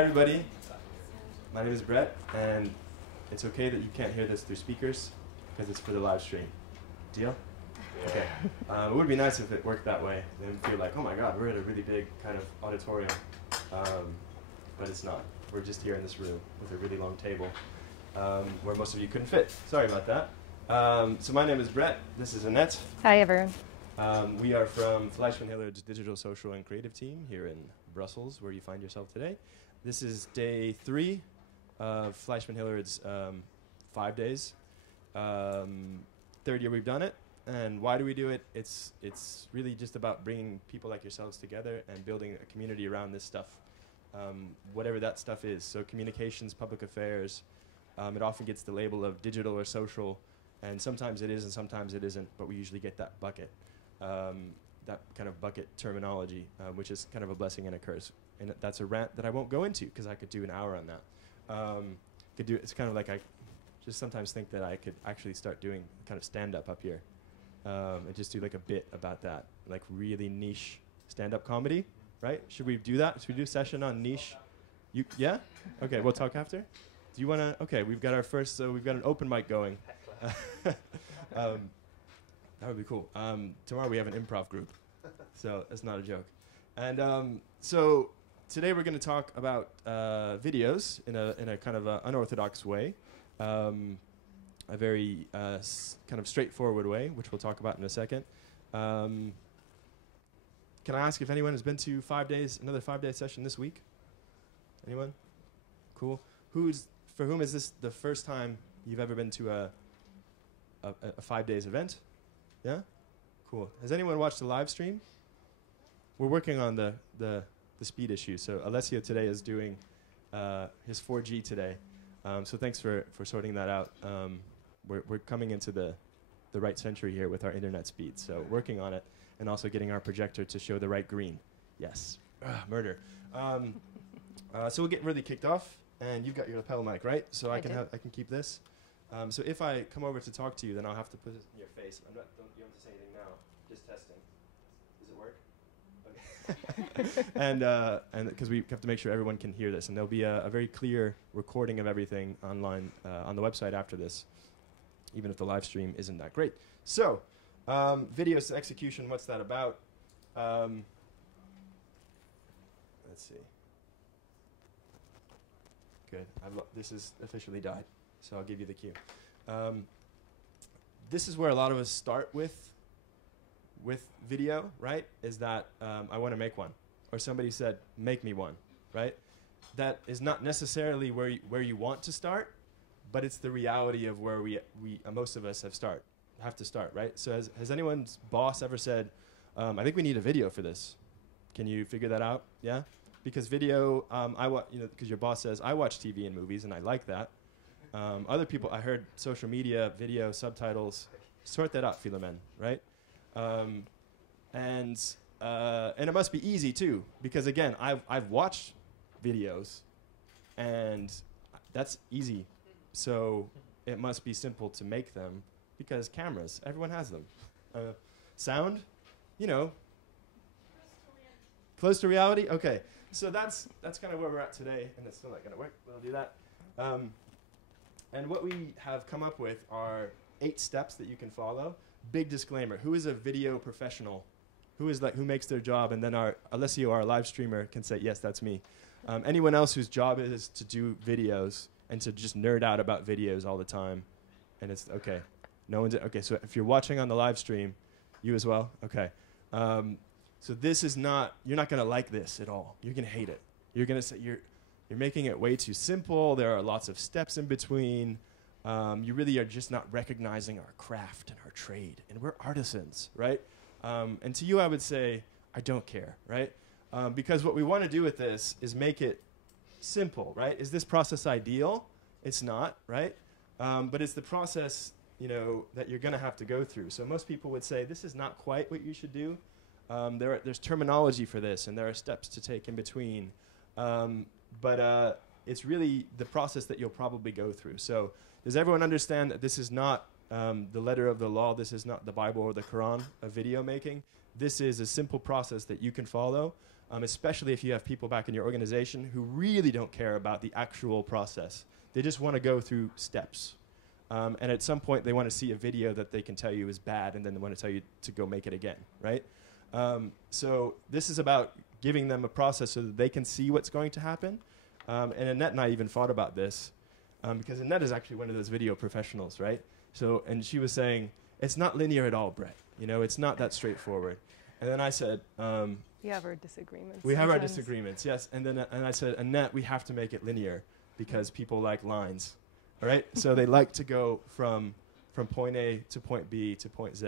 Hi everybody, my name is Brett, and it's okay that you can't hear this through speakers, because it's for the live stream. Deal? Okay. It would be nice if it worked that way, and feel like, oh my god, we're at a really big kind of auditorium, but it's not. We're just here in this room with a really long table, where most of you couldn't fit. Sorry about that. So my name is Brett, this is Annette. Hi everyone. We are from Fleischmann-Hilliard's digital, social, and creative team here in Brussels, where you find yourself today. This is day 3 of Fleischmann-Hilliard's 5 days. Third year we've done it. And why do we do it? It's really just about bringing people like yourselves together and building a community around this stuff, whatever that stuff is. So communications, public affairs, it often gets the label of digital or social, and sometimes it is and sometimes it isn't, but we usually get that bucket, that kind of bucket terminology, which is kind of a blessing and a curse. And that's a rant that I won't go into because I could do an hour on that. It's kind of like I just sometimes think that I could actually start doing kind of stand-up up here. And just do like a bit about that, like really niche stand-up comedy, right? Should we do that? Should we do a session on niche? Yeah? Okay, we'll talk after. Do you want to? Okay, we've got our first, so we've got an open mic going. That would be cool. Tomorrow we have an improv group, so that's not a joke. And so today we're going to talk about videos in a kind of unorthodox way. A very kind of straightforward way, which we'll talk about in a second. Can I ask if anyone has been to another 5-day session this week? Anyone? Cool. For whom is this the first time you've ever been to a 5 days event? Yeah? Cool. Has anyone watched the live stream? We're working on the speed issue. So Alessio today is doing his 4G today. So thanks for sorting that out. We're coming into the right century here with our internet speed, so working on it, and also getting our projector to show the right green. Yes, murder. So we'll get really kicked off, and you've got your lapel mic, right? So I can keep this. So if I come over to talk to you, then I'll have to put it in your face. You don't have to say anything now. Just testing. Does it work? Okay. and because we have to make sure everyone can hear this, and there'll be a very clear recording of everything online on the website after this, even if the live stream isn't that great. So, videos to execution, what's that about? Let's see. Good. This is officially died, so I'll give you the cue. This is where a lot of us start with video, right? Is that I want to make one, or somebody said, make me one, right? That is not necessarily where you want to start, but it's the reality of where we most of us have to start, right? So has anyone's boss ever said, I think we need a video for this? Can you figure that out? Yeah? Because video, because your boss says, I watch TV and movies, and I like that. Other people, I heard social media, video, subtitles, sort that out, Philomen, right? And it must be easy, too, because, again, I've watched videos, and that's easy. So it must be simple to make them because cameras, everyone has them. Sound, close to reality. Okay, so that's kind of where we're at today, and it's still not going to work. We'll do that. And what we have come up with are 8 steps that you can follow. Big disclaimer: who is a video professional? Who makes their job? And then Alessio, our live streamer, can say, yes, that's me. Anyone else whose job is to do videos and to just nerd out about videos all the time, and it's okay. No one's okay. So if you're watching on the live stream, you as well. Okay. So this is not. You're not gonna like this at all. You're gonna hate it. You're gonna say you're making it way too simple. There are lots of steps in between. You really are just not recognizing our craft and our trade, and we're artisans, right? And to you, I would say, I don't care, right? Because what we want to do with this is make it simple, right? Is this process ideal? It's not, right? But it's the process, that you're going to have to go through. So most people would say, this is not quite what you should do. There's terminology for this, and there are steps to take in between. But it's really the process that you'll probably go through. So does everyone understand that this is not the letter of the law? This is not the Bible or the Quran of video making. This is a simple process that you can follow. especially if you have people back in your organization who really don't care about the actual process. They just want to go through steps. And at some point, they want to see a video that they can tell you is bad, and then they want to tell you to go make it again, right? So this is about giving them a process so that they can see what's going to happen. And Annette and I even thought about this, because Annette is actually one of those video professionals, right? So, and she was saying, it's not linear at all, Brett. You know, it's not that straightforward. And then I said, we have our disagreements. We have our disagreements, yes. And then and I said, Annette, we have to make it linear because people like lines, all right? So they like to go from point A to point B to point Z,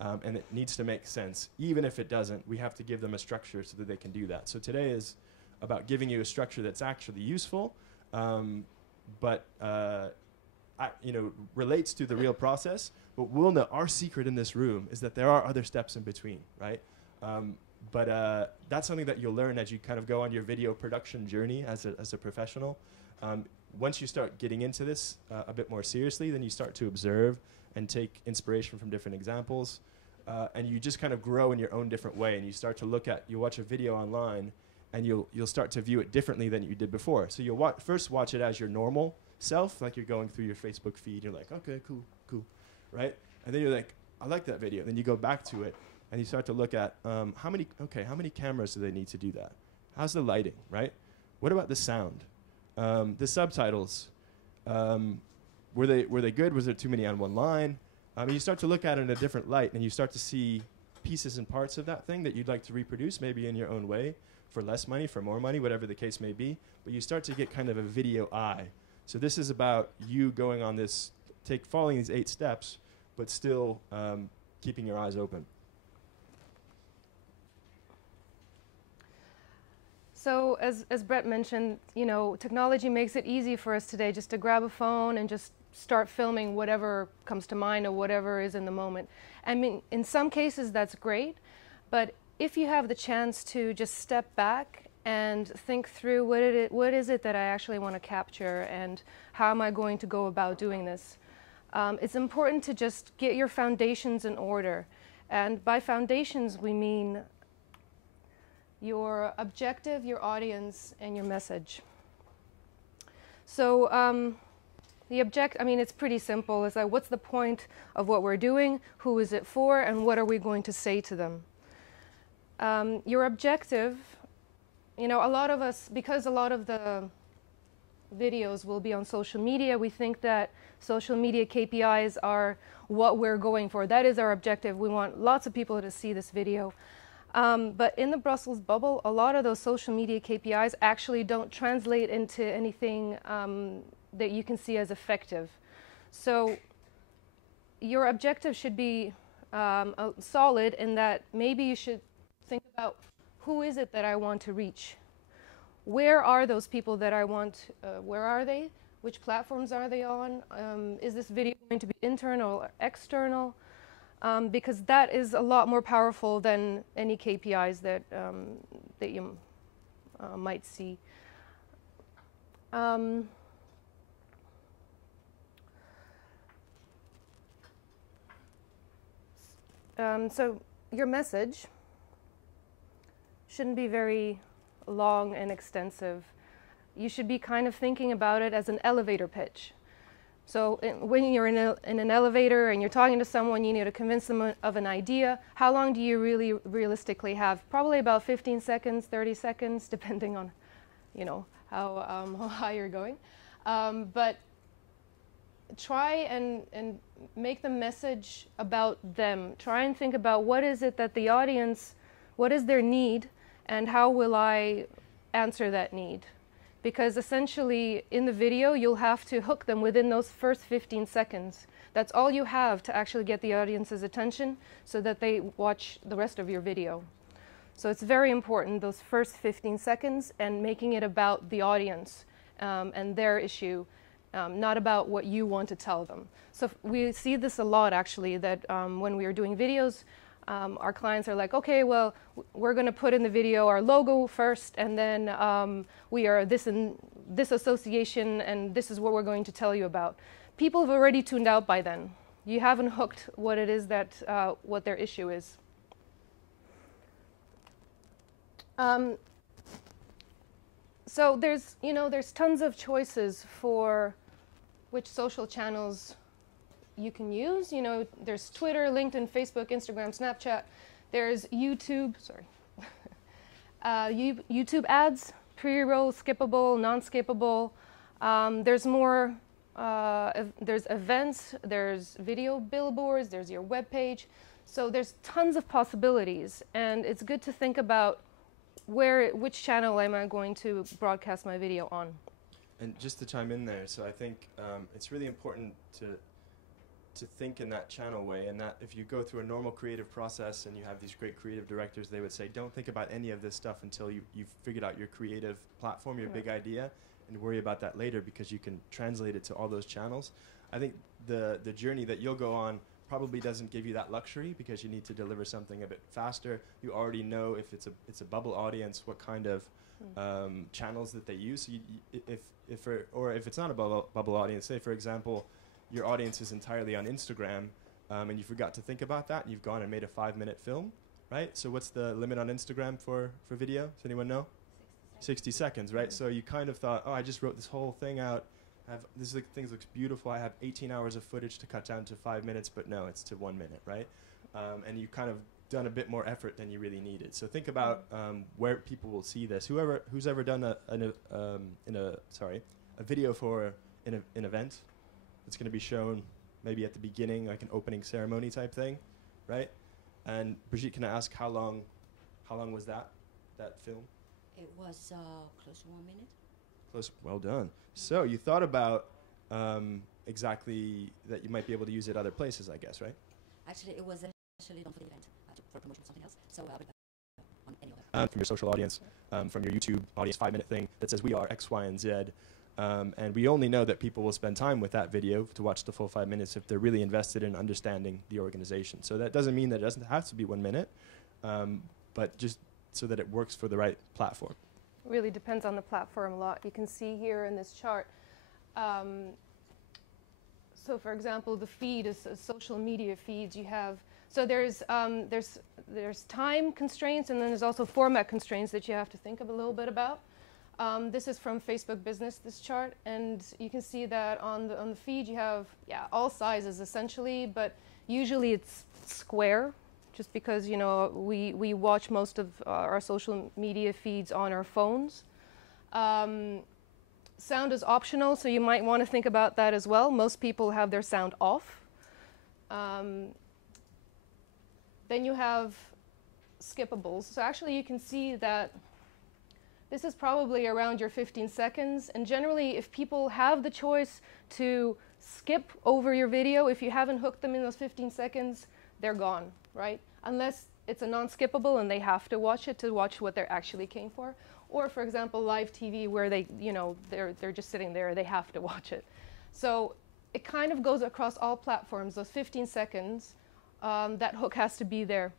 and it needs to make sense. Even if it doesn't, we have to give them a structure so that they can do that. So today is about giving you a structure that's actually useful, but you know, relates to the real process. But we'll know our secret in this room is that there are other steps in between, right? But that's something that you'll learn as you kind of go on your video production journey as a professional. Once you start getting into this a bit more seriously, then you start to observe and take inspiration from different examples. And you just kind of grow in your own different way. And you start to look at, you watch a video online, and you'll start to view it differently than you did before. So you'll first watch it as your normal self, like you're going through your Facebook feed. You're like, okay, cool, right? And then you're like, I like that video. Then you go back to it, and you start to look at how many cameras do they need to do that? How's the lighting, right? What about the sound? The subtitles, were they good? Was there too many on one line? You start to look at it in a different light, and you start to see pieces and parts of that thing that you'd like to reproduce, maybe in your own way, for less money, for more money, whatever the case may be. But you start to get kind of a video eye. So this is about you going on this, following these 8 steps, but still keeping your eyes open. So as Brett mentioned, you know, technology makes it easy for us today just to grab a phone and just start filming whatever comes to mind or whatever is in the moment. I mean, in some cases that's great, but if you have the chance to just step back and think through what is it that I actually want to capture and how am I going to go about doing this, it's important to just get your foundations in order. And by foundations we mean your objective, your audience, and your message. So it's pretty simple. It's like, what's the point of what we're doing? Who is it for? And what are we going to say to them? Your objective, you know, a lot of us, because a lot of the videos will be on social media, we think that social media KPIs are what we're going for. That is our objective. We want lots of people to see this video. But in the Brussels bubble, a lot of those social media KPIs actually don't translate into anything that you can see as effective. So your objective should be solid in that maybe you should think about who is it that I want to reach? Where are those people that I want? Where are they? Which platforms are they on? Is this video going to be internal or external? Because that is a lot more powerful than any KPIs that you might see. So your message shouldn't be very long and extensive. You should be kind of thinking about it as an elevator pitch. So when you're in an elevator and you're talking to someone, you need to convince them of an idea. How long do you really realistically have? Probably about 15 seconds, 30 seconds, depending on, you know, how high you're going. But try and make the message about them. Try and think about what is it that the audience, what is their need, and how will I answer that need? Because essentially in the video you'll have to hook them within those first 15 seconds. That's all you have to actually get the audience's attention so that they watch the rest of your video. So it's very important, those first 15 seconds, and making it about the audience and their issue, not about what you want to tell them. So we see this a lot actually, that when we are doing videos, our clients are like, okay, well, we're going to put in the video our logo first, and then we are this and this association, and this is what we're going to tell you about. People have already tuned out by then. You haven't hooked what it is that, what their issue is. So there's tons of choices for which social channels you can use. There's Twitter, LinkedIn, Facebook, Instagram, Snapchat. There's YouTube, sorry. YouTube ads, pre-roll, skippable, non-skippable. There's more, there's events, there's video billboards, there's your web page. So there's tons of possibilities, and it's good to think about which channel am I going to broadcast my video on. And just to chime in there, so I think it's really important to think in that channel way, and that if you go through a normal creative process and you have these great creative directors, they would say, don't think about any of this stuff until you've figured out your creative platform, your big idea, and worry about that later because you can translate it to all those channels. I think the journey that you'll go on probably doesn't give you that luxury because you need to deliver something a bit faster. You already know if it's a bubble audience, what kind of channels that they use. So if it's not a bubble audience, say for example, your audience is entirely on Instagram, and you forgot to think about that, and you've gone and made a 5-minute film, right? So what's the limit on Instagram for video? Does anyone know? 60 seconds, right? So you kind of thought, oh, I just wrote this whole thing out. Things looks beautiful. I have 18 hours of footage to cut down to 5 minutes, but no, it's to 1 minute, right? And you kind of done a bit more effort than you really needed. So think about where people will see this. Who's ever done a video for an event? It's going to be shown maybe at the beginning, like an opening ceremony type thing, right? And Brigitte, can I ask how long was that film? It was close to 1 minute. Close. Well done. So you thought about exactly that you might be able to use it other places, I guess, right? Actually, it was actually done for the event for promotion of something else. So on any other. From your social audience, from your YouTube audience, 5-minute thing that says we are X, Y, and Z. And we only know that people will spend time with that video to watch the full 5 minutes if they're really invested in understanding the organization. So that doesn't mean that it doesn't have to be 1 minute, but just so that it works for the right platform. Really depends on the platform a lot. You can see here in this chart. So for example, the feed is social media feeds. You have, so there's time constraints, and then there's also format constraints that you have to think a little bit about. This is from Facebook Business, this chart, and you can see that on the feed you have all sizes essentially, but usually it's square, just because we watch most of our social media feeds on our phones. Sound is optional, so you might want to think about that as well. Most people have their sound off. Then you have skippables. So actually you can see that this is probably around your 15 seconds, and generally if people have the choice to skip over your video, if you haven't hooked them in those 15 seconds, they're gone, right? Unless it's a non-skippable and they have to watch it to watch what they're actually came for. Or for example, live TV where they're just sitting there, they have to watch it. So it kind of goes across all platforms, those 15 seconds, that hook has to be there.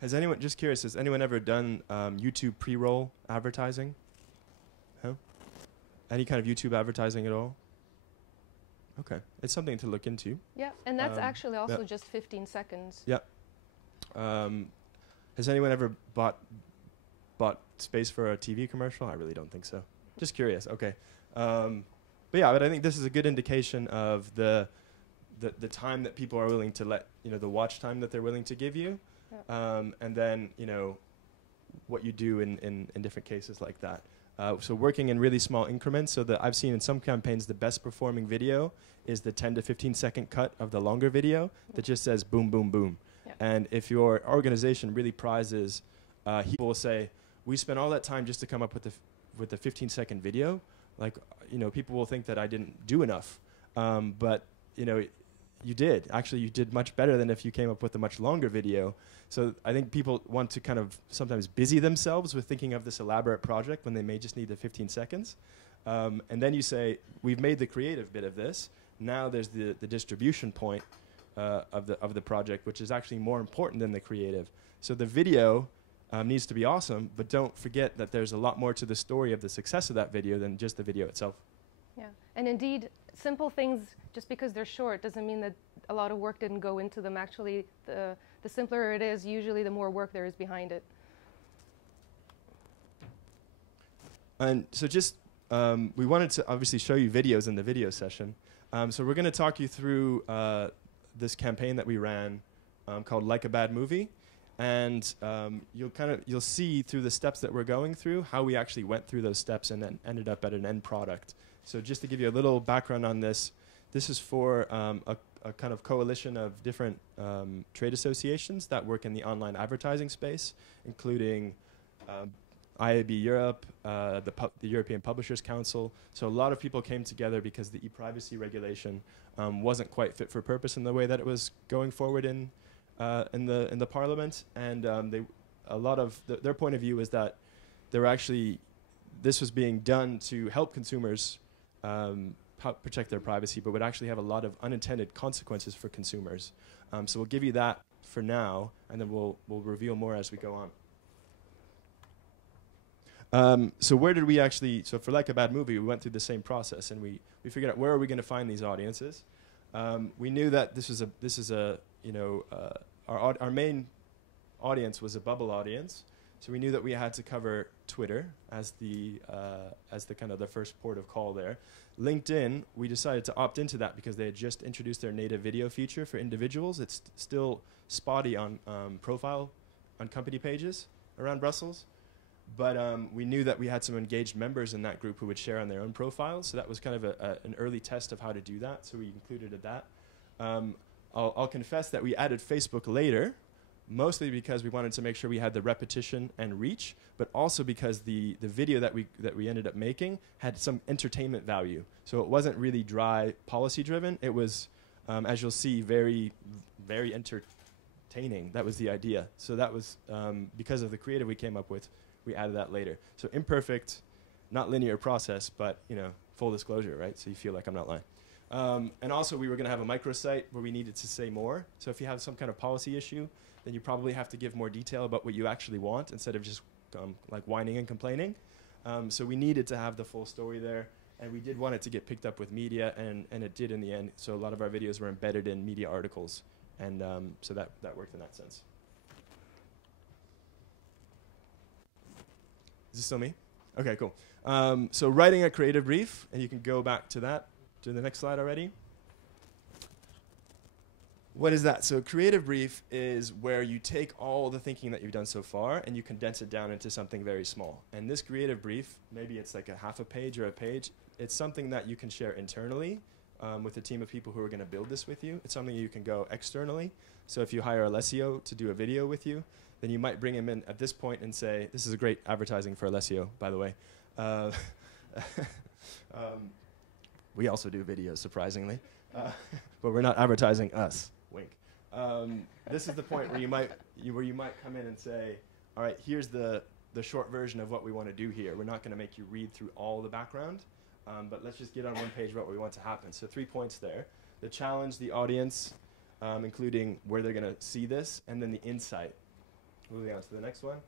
Has anyone, just curious, has anyone ever done YouTube pre-roll advertising? Huh? Any kind of YouTube advertising at all? Okay, it's something to look into. Yeah, and that's actually also just 15 seconds. Yeah. Has anyone ever bought space for a TV commercial? I really don't think so. Just curious. Okay. But I think this is a good indication of the time that people are willing to let, the watch time that they're willing to give you. Yeah. And then, what you do in different cases like that. So working in really small increments, so that I've seen in some campaigns the best performing video is the 10 to 15 second cut of the longer video that just says boom, boom, boom. Yeah. And if your organization really prizes, people will say, we spent all that time just to come up with the 15-second video. Like, people will think that I didn't do enough. But, you did. Actually, you did much better than if you came up with a much longer video. So I think people want to kind of sometimes busy themselves with thinking of this elaborate project when they may just need the 15 seconds. And then you say, we've made the creative bit of this. Now there's the distribution point of the project, which is actually more important than the creative. So the video needs to be awesome, but don't forget that there's a lot more to the story of the success of that video than just the video itself. Yeah, and indeed, simple things, just because they're short, doesn't mean that a lot of work didn't go into them. Actually, the simpler it is, usually the more work there is behind it. And so just, we wanted to obviously show you videos in the video session. So we're going to talk you through this campaign that we ran called Like a Bad Movie. And you'll see through the steps that we're going through how we actually went through those steps and then ended up at an end product. So just to give you a little background on this, this is for a kind of coalition of different trade associations that work in the online advertising space, including IAB Europe, the European Publishers Council. So a lot of people came together because the e-privacy regulation wasn't quite fit for purpose in the way that it was going forward in the Parliament, and a lot of their point of view is that this was being done to help consumers protect their privacy, but would actually have a lot of unintended consequences for consumers. So we'll give you that for now, and then we'll reveal more as we go on. So where did we actually? So for Like a Bad Movie, we went through the same process, and we figured out where are we going to find these audiences. We knew that this is a our main audience was a bubble audience, so we knew that we had to cover Twitter as the kind of the first port of call there. LinkedIn, we decided to opt into that because they had just introduced their native video feature for individuals. It's still spotty on profile on company pages around Brussels, but we knew that we had some engaged members in that group who would share on their own profiles, so that was kind of an early test of how to do that, so we included that. I'll confess that we added Facebook later, mostly because we wanted to make sure we had the repetition and reach, but also because the video that we ended up making had some entertainment value. So it wasn't really dry policy driven. It was, as you'll see, very, very entertaining. That was the idea. So that was because of the creative we came up with. We added that later. So imperfect, not linear process, but full disclosure, right? So you feel like I'm not lying. And also, we were going to have a microsite where we needed to say more. So if you have some kind of policy issue, then you probably have to give more detail about what you actually want instead of just like whining and complaining. So we needed to have the full story there. And we did want it to get picked up with media, and it did in the end. So a lot of our videos were embedded in media articles. And so that worked in that sense. Is this still me? OK, cool. So writing a creative brief, and you can go back to that. To the next slide already. What is that? So creative brief is where you take all the thinking that you've done so far and you condense it down into something very small. And this creative brief, maybe it's like a half a page or a page, it's something that you can share internally with a team of people who are going to build this with you. It's something you can go externally. So if you hire Alessio to do a video with you, then you might bring him in at this point and say, this is a great advertising for Alessio, by the way. We also do videos, surprisingly, but we're not advertising us. Wink. This is the point where you might come in and say, all right, here's the short version of what we want to do here. We're not going to make you read through all the background, but let's just get on one page what we want to happen. So 3 points there: the challenge, the audience, including where they're going to see this, and then the insight. Moving on to the next one.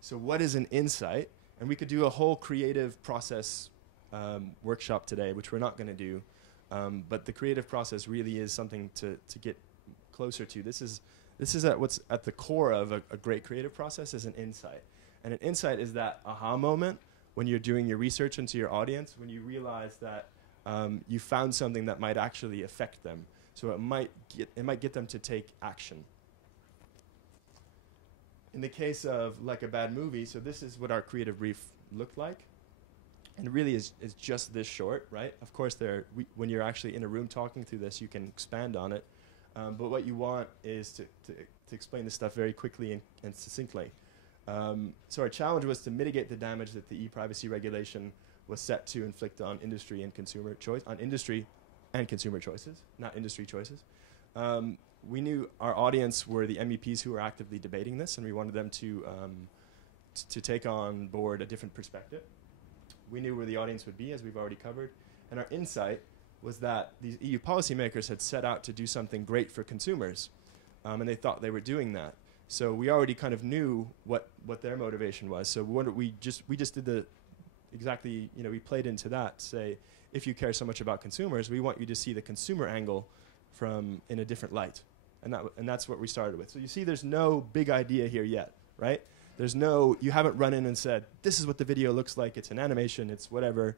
So what is an insight? And we could do a whole creative process workshop today, which we're not going to do, but the creative process really is something to get closer to. This is what's at the core of a great creative process is an insight, and an insight is that aha moment when you're doing your research into your audience, when you realize that you found something that might actually affect them. So it might get them to take action. In the case of Like a Bad Movie, so this is what our creative brief looked like. And it really is just this short, right? Of course, when you're actually in a room talking through this, you can expand on it. But what you want is to explain this stuff very quickly and succinctly. So our challenge was to mitigate the damage that the e-privacy regulation was set to inflict on industry and consumer choice, on industry and consumer choices, not industry choices. We knew our audience were the MEPs who were actively debating this, and we wanted them to take on board a different perspective. We knew where the audience would be, as we've already covered. And our insight was that these EU policymakers had set out to do something great for consumers, and they thought they were doing that. So we already kind of knew what their motivation was. So we just did we played into that to say, if you care so much about consumers, we want you to see the consumer angle in a different light. And that's what we started with. So you see there's no big idea here yet, right? There's no, you haven't run in and said, this is what the video looks like, it's an animation, it's whatever.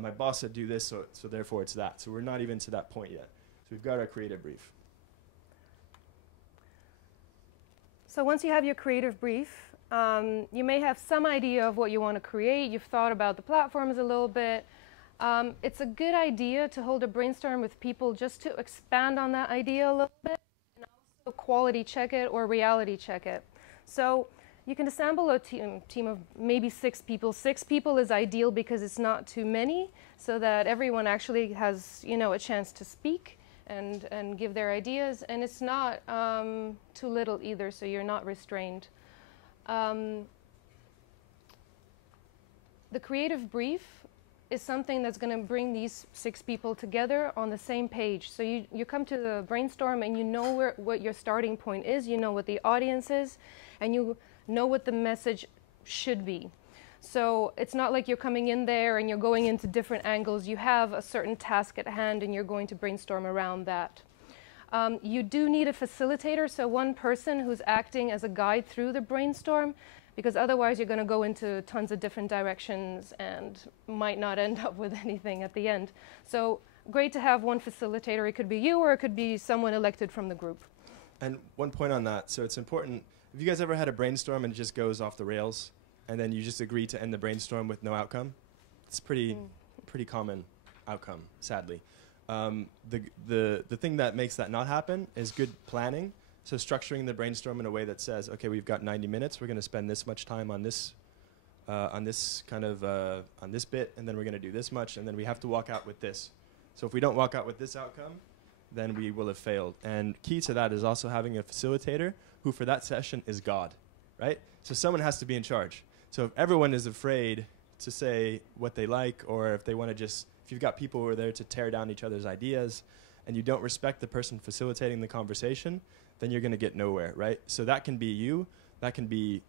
My boss said do this, so therefore it's that. So we're not even to that point yet. So we've got our creative brief. So once you have your creative brief, you may have some idea of what you want to create. You've thought about the platforms a little bit. It's a good idea to hold a brainstorm with people just to expand on that idea a little bit and also quality check it or reality check it. So you can assemble a team of maybe 6 people. 6 people is ideal because it's not too many, so that everyone actually has, you know, a chance to speak and give their ideas, and it's not too little either, so you're not restrained. The creative brief is something that's going to bring these 6 people together on the same page. So you come to the brainstorm and you know what your starting point is, you know what the audience is, and you know what the message should be. So it's not like you're coming in there and you're going into different angles. You have a certain task at hand and you're going to brainstorm around that. You do need a facilitator, so one person who's acting as a guide through the brainstorm, because otherwise you're going to go into tons of different directions and might not end up with anything at the end. So great to have one facilitator. It could be you or it could be someone elected from the group. And one point on that, so it's important, have you guys ever had a brainstorm and it just goes off the rails and then you just agree to end the brainstorm with no outcome? It's pretty common outcome, sadly. The thing that makes that not happen is good planning. So structuring the brainstorm in a way that says, okay, we've got 90 minutes. We're going to spend this much time on this bit, and then we're going to do this much, and then we have to walk out with this. So if we don't walk out with this outcome, then we will have failed. And key to that is also having a facilitator who for that session is God, right? So someone has to be in charge. So if everyone is afraid to say what they like, or if they want to just, if you've got people who are there to tear down each other's ideas, and you don't respect the person facilitating the conversation, then you're going to get nowhere, right? So that can be you, that can be,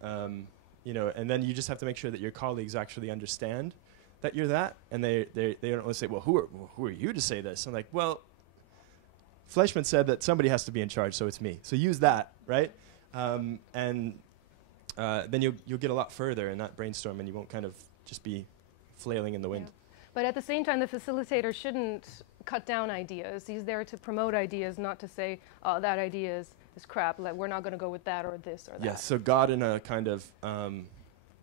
you know, and then you just have to make sure that your colleagues actually understand that you're that, and they don't want to say, well, who are you to say this? I'm like, well, Fleischman said that somebody has to be in charge, so it's me. So use that, right? And then you'll get a lot further in that brainstorm, and you won't kind of just be flailing in the wind. Yeah. But at the same time, the facilitator shouldn't cut down ideas. He's there to promote ideas, not to say, oh, that idea is crap, like, we're not going to go with that or this or that. Yes, so God in a kind of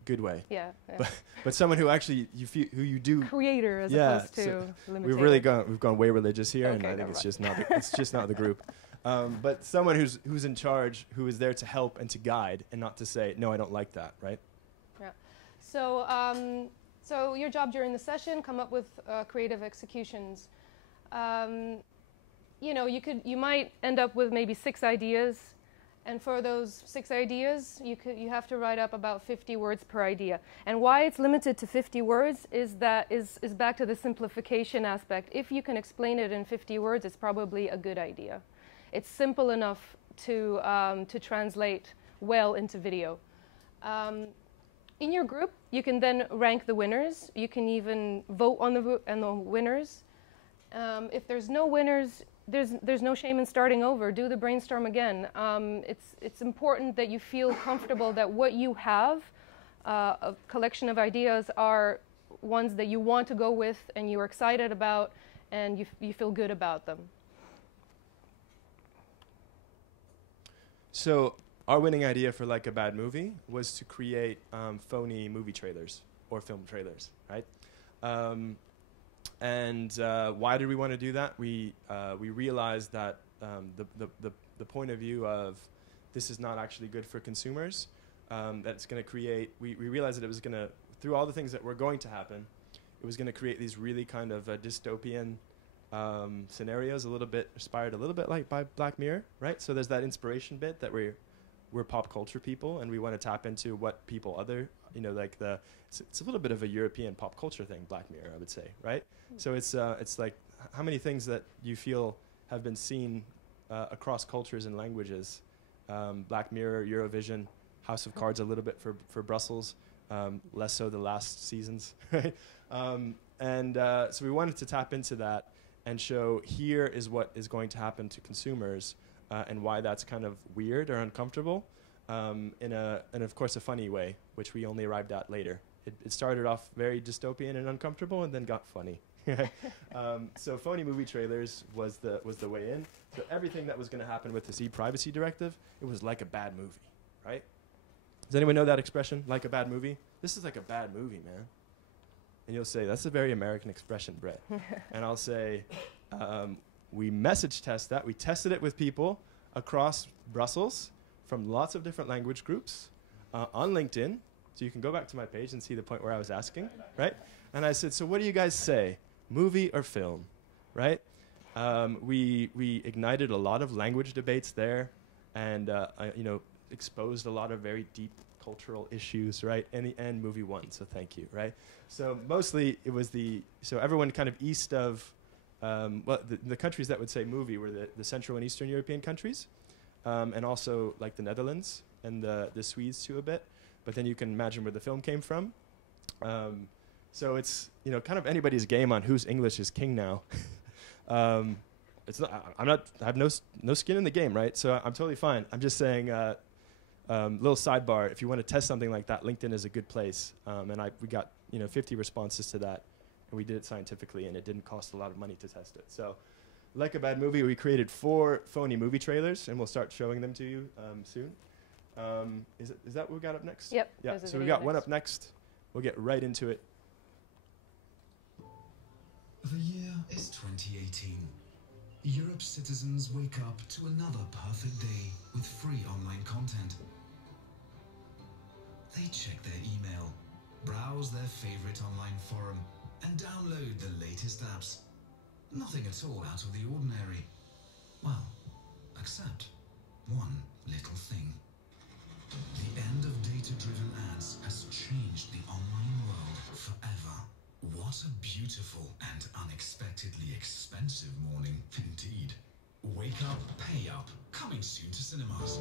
good way. Yeah. Yeah. But someone who actually, who you do... Creator as opposed to limitator. We've gone way religious here, and I think it's just not the group. But someone who's in charge, who is there to help and to guide, and not to say, no, I don't like that, right? Yeah. So, so your job during the session, come up with creative executions. You know, you might end up with maybe 6 ideas, and for those 6 ideas, you have to write up about 50 words per idea. And why it's limited to 50 words is back to the simplification aspect. If you can explain it in 50 words, it's probably a good idea. It's simple enough to translate well into video. In your group, you can then rank the winners. You can even vote on the winners. If there's no winners, there's no shame in starting over. Do the brainstorm again. It's important that you feel comfortable that what you have, a collection of ideas, are ones that you want to go with and you're excited about and you feel good about them. So our winning idea for Like a Bad Movie was to create phony movie trailers or film trailers, right? And why did we want to do that? We realized that the point of view of this is not actually good for consumers, that it's going to create, we realized that it was going to, through all the things that were going to happen, it was going to create these really kind of dystopian scenarios, inspired a little bit like by Black Mirror, right? So there's that inspiration bit that we're pop culture people, and we want to tap into what people like it's a little bit of a European pop culture thing, Black Mirror, I would say, right? So it's like how many things that you feel have been seen across cultures and languages. Black Mirror, Eurovision, House of Cards a little bit for Brussels, less so the last seasons, right? So we wanted to tap into that and show here is what is going to happen to consumers and why that's kind of weird or uncomfortable. in of course a funny way, which we only arrived at later. It started off very dystopian and uncomfortable, and then got funny. So phony movie trailers was the way in. So everything that was going to happen with this e-privacy directive, it was like a bad movie, right? Does anyone know that expression, like a bad movie? This is like a bad movie, man. And you'll say, that's a very American expression, Brett. And I'll say, we message test that. We tested it with people across Brussels from lots of different language groups on LinkedIn. So you can go back to my page and see the point where I was asking, right? And I said, so what do you guys say, movie or film, right? We ignited a lot of language debates there, and exposed a lot of very deep cultural issues, right? In the end, movie won, so thank you, right? So mostly it was so everyone kind of east of, the countries that would say movie were the Central and Eastern European countries, and also like the Netherlands and the Swedes too a bit. But then you can imagine where the film came from. So it's kind of anybody's game on whose English is king now. It's not. I have no skin in the game, right? So I'm totally fine. I'm just saying. Little sidebar: if you want to test something like that, LinkedIn is a good place. And we got 50 responses to that, and we did it scientifically, and it didn't cost a lot of money to test it. So, like a bad movie, we created 4 phony movie trailers, and we'll start showing them to you soon. Is that what we got up next? Yep. Yeah. So we got one up next. We'll get right into it. The year is 2018. Europe's citizens wake up to another perfect day with free online content. They check their email, browse their favorite online forum, and download the latest apps. Nothing at all out of the ordinary. Well, except one little thing. The end of data-driven ads has changed the online world forever. What a beautiful and unexpectedly expensive morning indeed. Wake Up, Pay Up, coming soon to cinemas.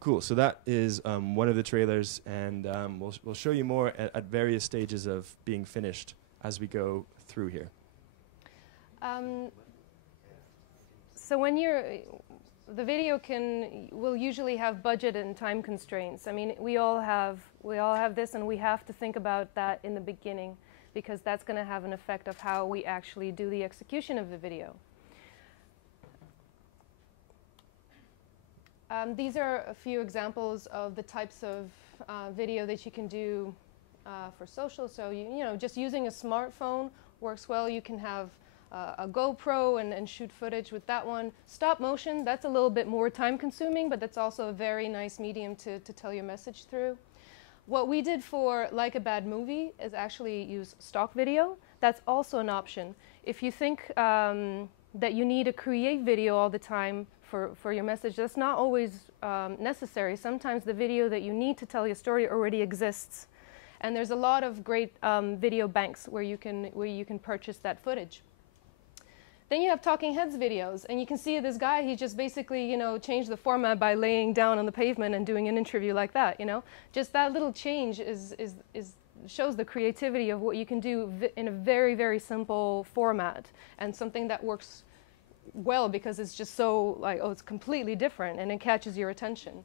Cool. So that is one of the trailers, and we'll show you more at various stages of being finished as we go through here. So when the video will usually have budget and time constraints. I mean, we all have this, and we have to think about that in the beginning, because that's going to have an effect of how we actually do the execution of the video. These are a few examples of the types of video that you can do for social. So just using a smartphone works well. You can have a GoPro and shoot footage with that one. Stop motion, that's a little bit more time consuming, but that's also a very nice medium to tell your message through. What we did for Like a Bad Movie is actually use stock video. That's also an option. If you think that you need to create video all the time for your message, that's not always necessary. Sometimes the video that you need to tell your story already exists. And there's a lot of great video banks where you can purchase that footage. Then you have talking heads videos, and you can see this guy, he just basically, changed the format by laying down on the pavement and doing an interview like that, Just that little change shows the creativity of what you can do in a very, very simple format, and something that works well because it's just so it's completely different, and it catches your attention.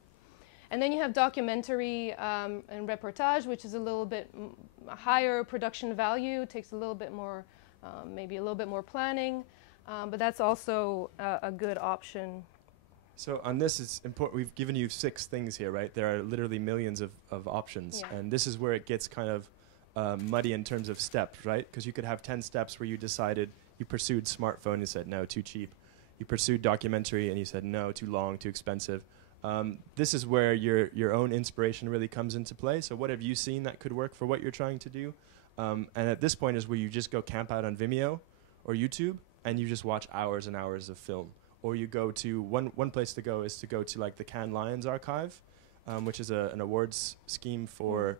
And then you have documentary and reportage, which is a little bit higher production value, takes a little bit more, maybe a little bit more planning. But that's also a good option. So on this, it's important. We've given you 6 things here, right? There are literally millions of options. Yeah. And this is where it gets kind of muddy in terms of steps, right? Because you could have 10 steps where you decided you pursued smartphone and you said, no, too cheap. You pursued documentary and you said, no, too long, too expensive. This is where your own inspiration really comes into play. So what have you seen that could work for what you're trying to do? And at this point is where you just go camp out on Vimeo or YouTube, and you just watch hours and hours of film. Or you go to, one place to go is to go to like the Cannes Lions archive, which is an awards scheme for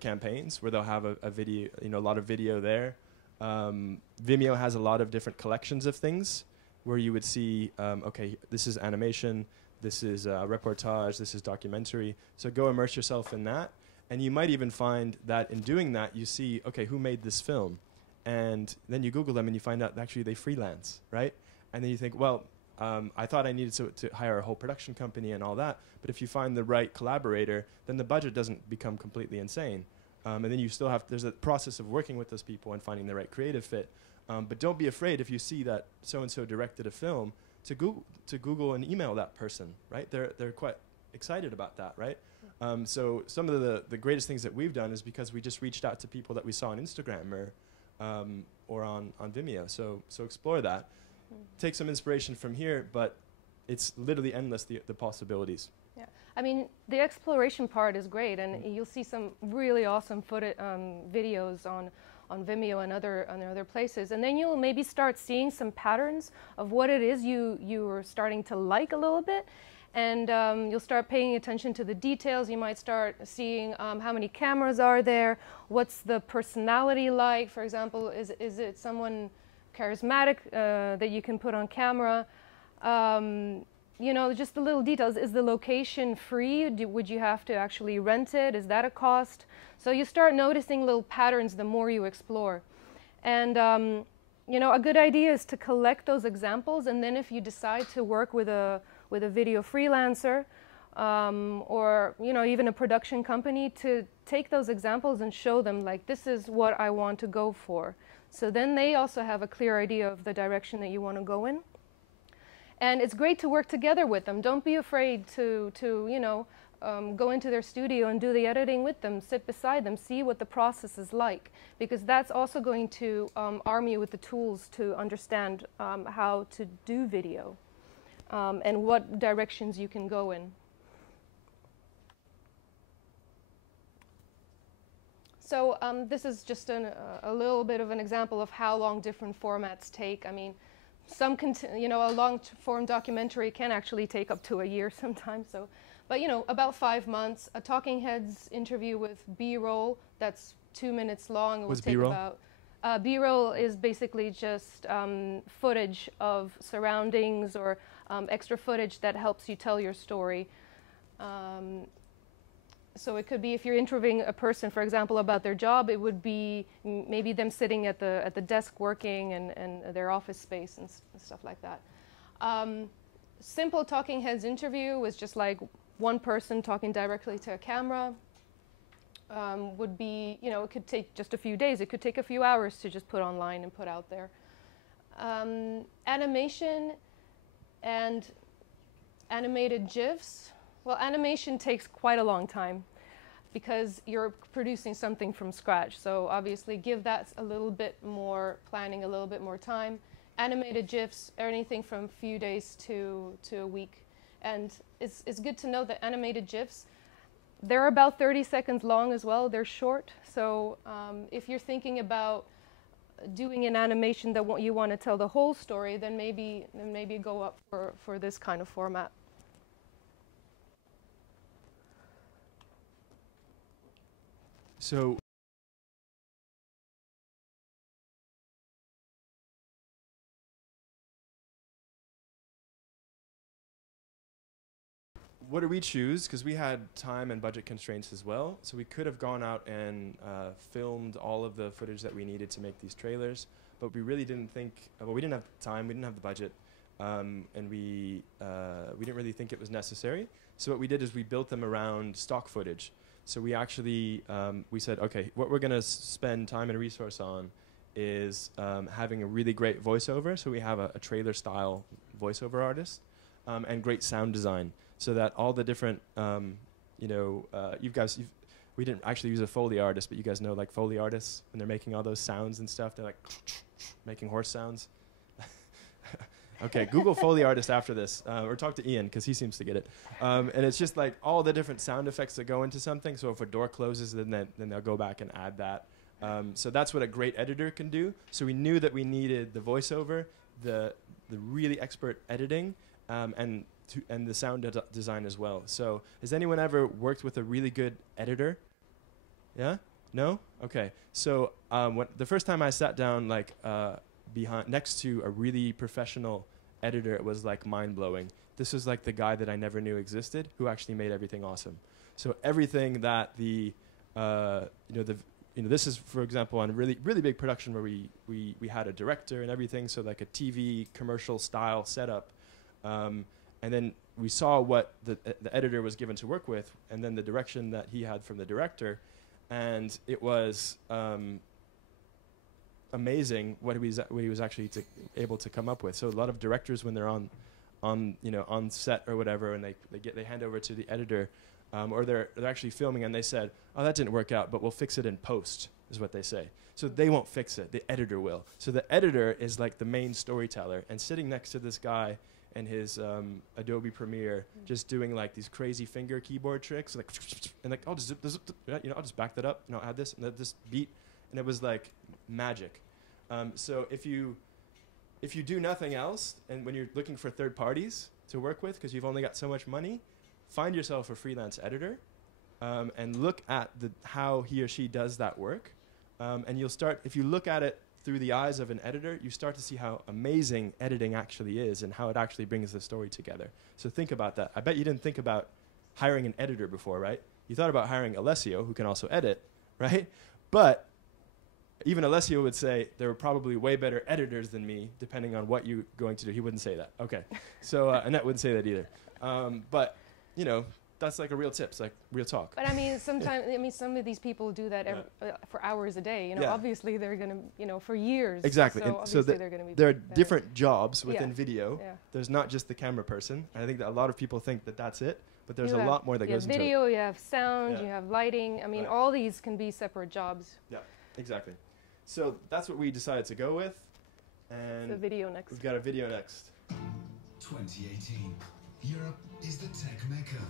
campaigns, where they'll have a video, a lot of video there. Vimeo has a lot of different collections of things where you would see, okay, this is animation, this is reportage, this is documentary. So go immerse yourself in that. And you might even find that in doing that, you see, okay, who made this film? And then you Google them and you find out actually they freelance, right? And then you think, well, I thought I needed to hire a whole production company and all that. But if you find the right collaborator, then the budget doesn't become completely insane. And then you still have, there's a process of working with those people and finding the right creative fit. But don't be afraid if you see that so-and-so directed a film to Google and email that person, right? They're quite excited about that, right? So some of the greatest things that we've done is because we just reached out to people that we saw on Instagram or on Vimeo. So explore that. Take some inspiration from here, but it's literally endless, the possibilities. Yeah, I mean, the exploration part is great, and you'll see some really awesome videos on Vimeo and other places, and then you'll maybe start seeing some patterns of what it is you are starting to like a little bit, and you'll start paying attention to the details. You might start seeing how many cameras are there, what's the personality like. For example, is it someone charismatic that you can put on camera? You know, just the little details. Is the location free? Would you have to actually rent it? Is that a cost? So you start noticing little patterns the more you explore. And you know, a good idea is to collect those examples, and then if you decide to work with a video freelancer or, you know, even a production company, to take those examples and show them, like, this is what I want to go for. So then they also have a clear idea of the direction that you want to go in. And it's great to work together with them. Don't be afraid to you know, go into their studio and do the editing with them, sit beside them, see what the process is like, because that's also going to arm you with the tools to understand how to do video and what directions you can go in. So this is just a little bit of an example of how long different formats take. I mean, you know, a long-form documentary can actually take up to a year sometimes. So, but you know, about 5 months. A talking heads interview with B-roll that's 2 minutes long. What's B-roll? B-roll is basically just footage of surroundings or extra footage that helps you tell your story. So it could be, if you're interviewing a person, for example, about their job, it would be maybe them sitting at the desk working and their office space and stuff like that. Simple talking heads interview was just like one person talking directly to a camera. Would be, you know, it could take just a few days. It could take a few hours to just put online and put out there. Animation and animated GIFs. Well, animation takes quite a long time because you're producing something from scratch. So obviously give that a little bit more planning, a little bit more time. Animated GIFs are anything from a few days to a week. And it's good to know that animated GIFs, they're about 30 seconds long as well. They're short. So if you're thinking about doing an animation that you want to tell the whole story, then maybe go up for this kind of format. So what do we choose? Because we had time and budget constraints as well. So we could have gone out and filmed all of the footage that we needed to make these trailers, but we really didn't think, well, we didn't have the time, we didn't have the budget, and we didn't really think it was necessary. So what we did is we built them around stock footage. So we actually, we said, okay, what we're going to spend time and resource on is having a really great voiceover. So we have a trailer-style voiceover artist and great sound design, so that all the different, you know, we didn't actually use a Foley artist, but you guys know, like, Foley artists, when they're making all those sounds and stuff, they're like making horse sounds. Okay, Google Foley artist after this, or talk to Ian, because he seems to get it. And it's just like all the different sound effects that go into something. So if a door closes, then they'll go back and add that. So that's what a great editor can do. So we knew that we needed the voiceover, the really expert editing, and the sound design as well. So has anyone ever worked with a really good editor? Yeah? No? Okay. So the first time I sat down, like, next to a really professional editor was like mind-blowing. This was like the guy that I never knew existed who actually made everything awesome. So everything that this is, for example, on a really big production where we had a director and everything, so like a TV commercial style setup, and then we saw what the editor was given to work with, and then the direction that he had from the director, and it was amazing what he was actually able to come up with. So a lot of directors, when they're on set or whatever, and they hand over to the editor, or they're actually filming, and they said, "Oh, that didn't work out, but we'll fix it in post," is what they say. So they won't fix it, the editor will. So the editor is like the main storyteller, and sitting next to this guy and his Adobe Premiere, just doing like these crazy finger keyboard tricks, like, and like, I'll just back that up, and I'll add this and this beat, and it was like magic. So if you do nothing else, and when you're looking for third parties to work with, because you've only got so much money, find yourself a freelance editor, and look at how he or she does that work, and you'll start, if you look at it through the eyes of an editor, you start to see how amazing editing actually is and how it actually brings the story together. So think about that. I bet you didn't think about hiring an editor before, right? You thought about hiring Alessio, who can also edit, right? But even Alessio would say there were probably way better editors than me, depending on what you're going to do. He wouldn't say that. Okay. So Annette wouldn't say that either. But, you know, that's like a real tip. It's like real talk. But I mean, sometimes, some of these people do that for hours a day. You know, obviously they're going to, for years. Exactly. So obviously they're going to be there are better. different jobs within video. Yeah. There's not just the camera person. And I think that a lot of people think that that's it, but there's a lot more that goes into it. You have video, you have sound, you have lighting. I mean, all these can be separate jobs. Yeah, exactly. So that's what we decided to go with. And the video next. We've got a video next. 2018. Europe is the tech mecca.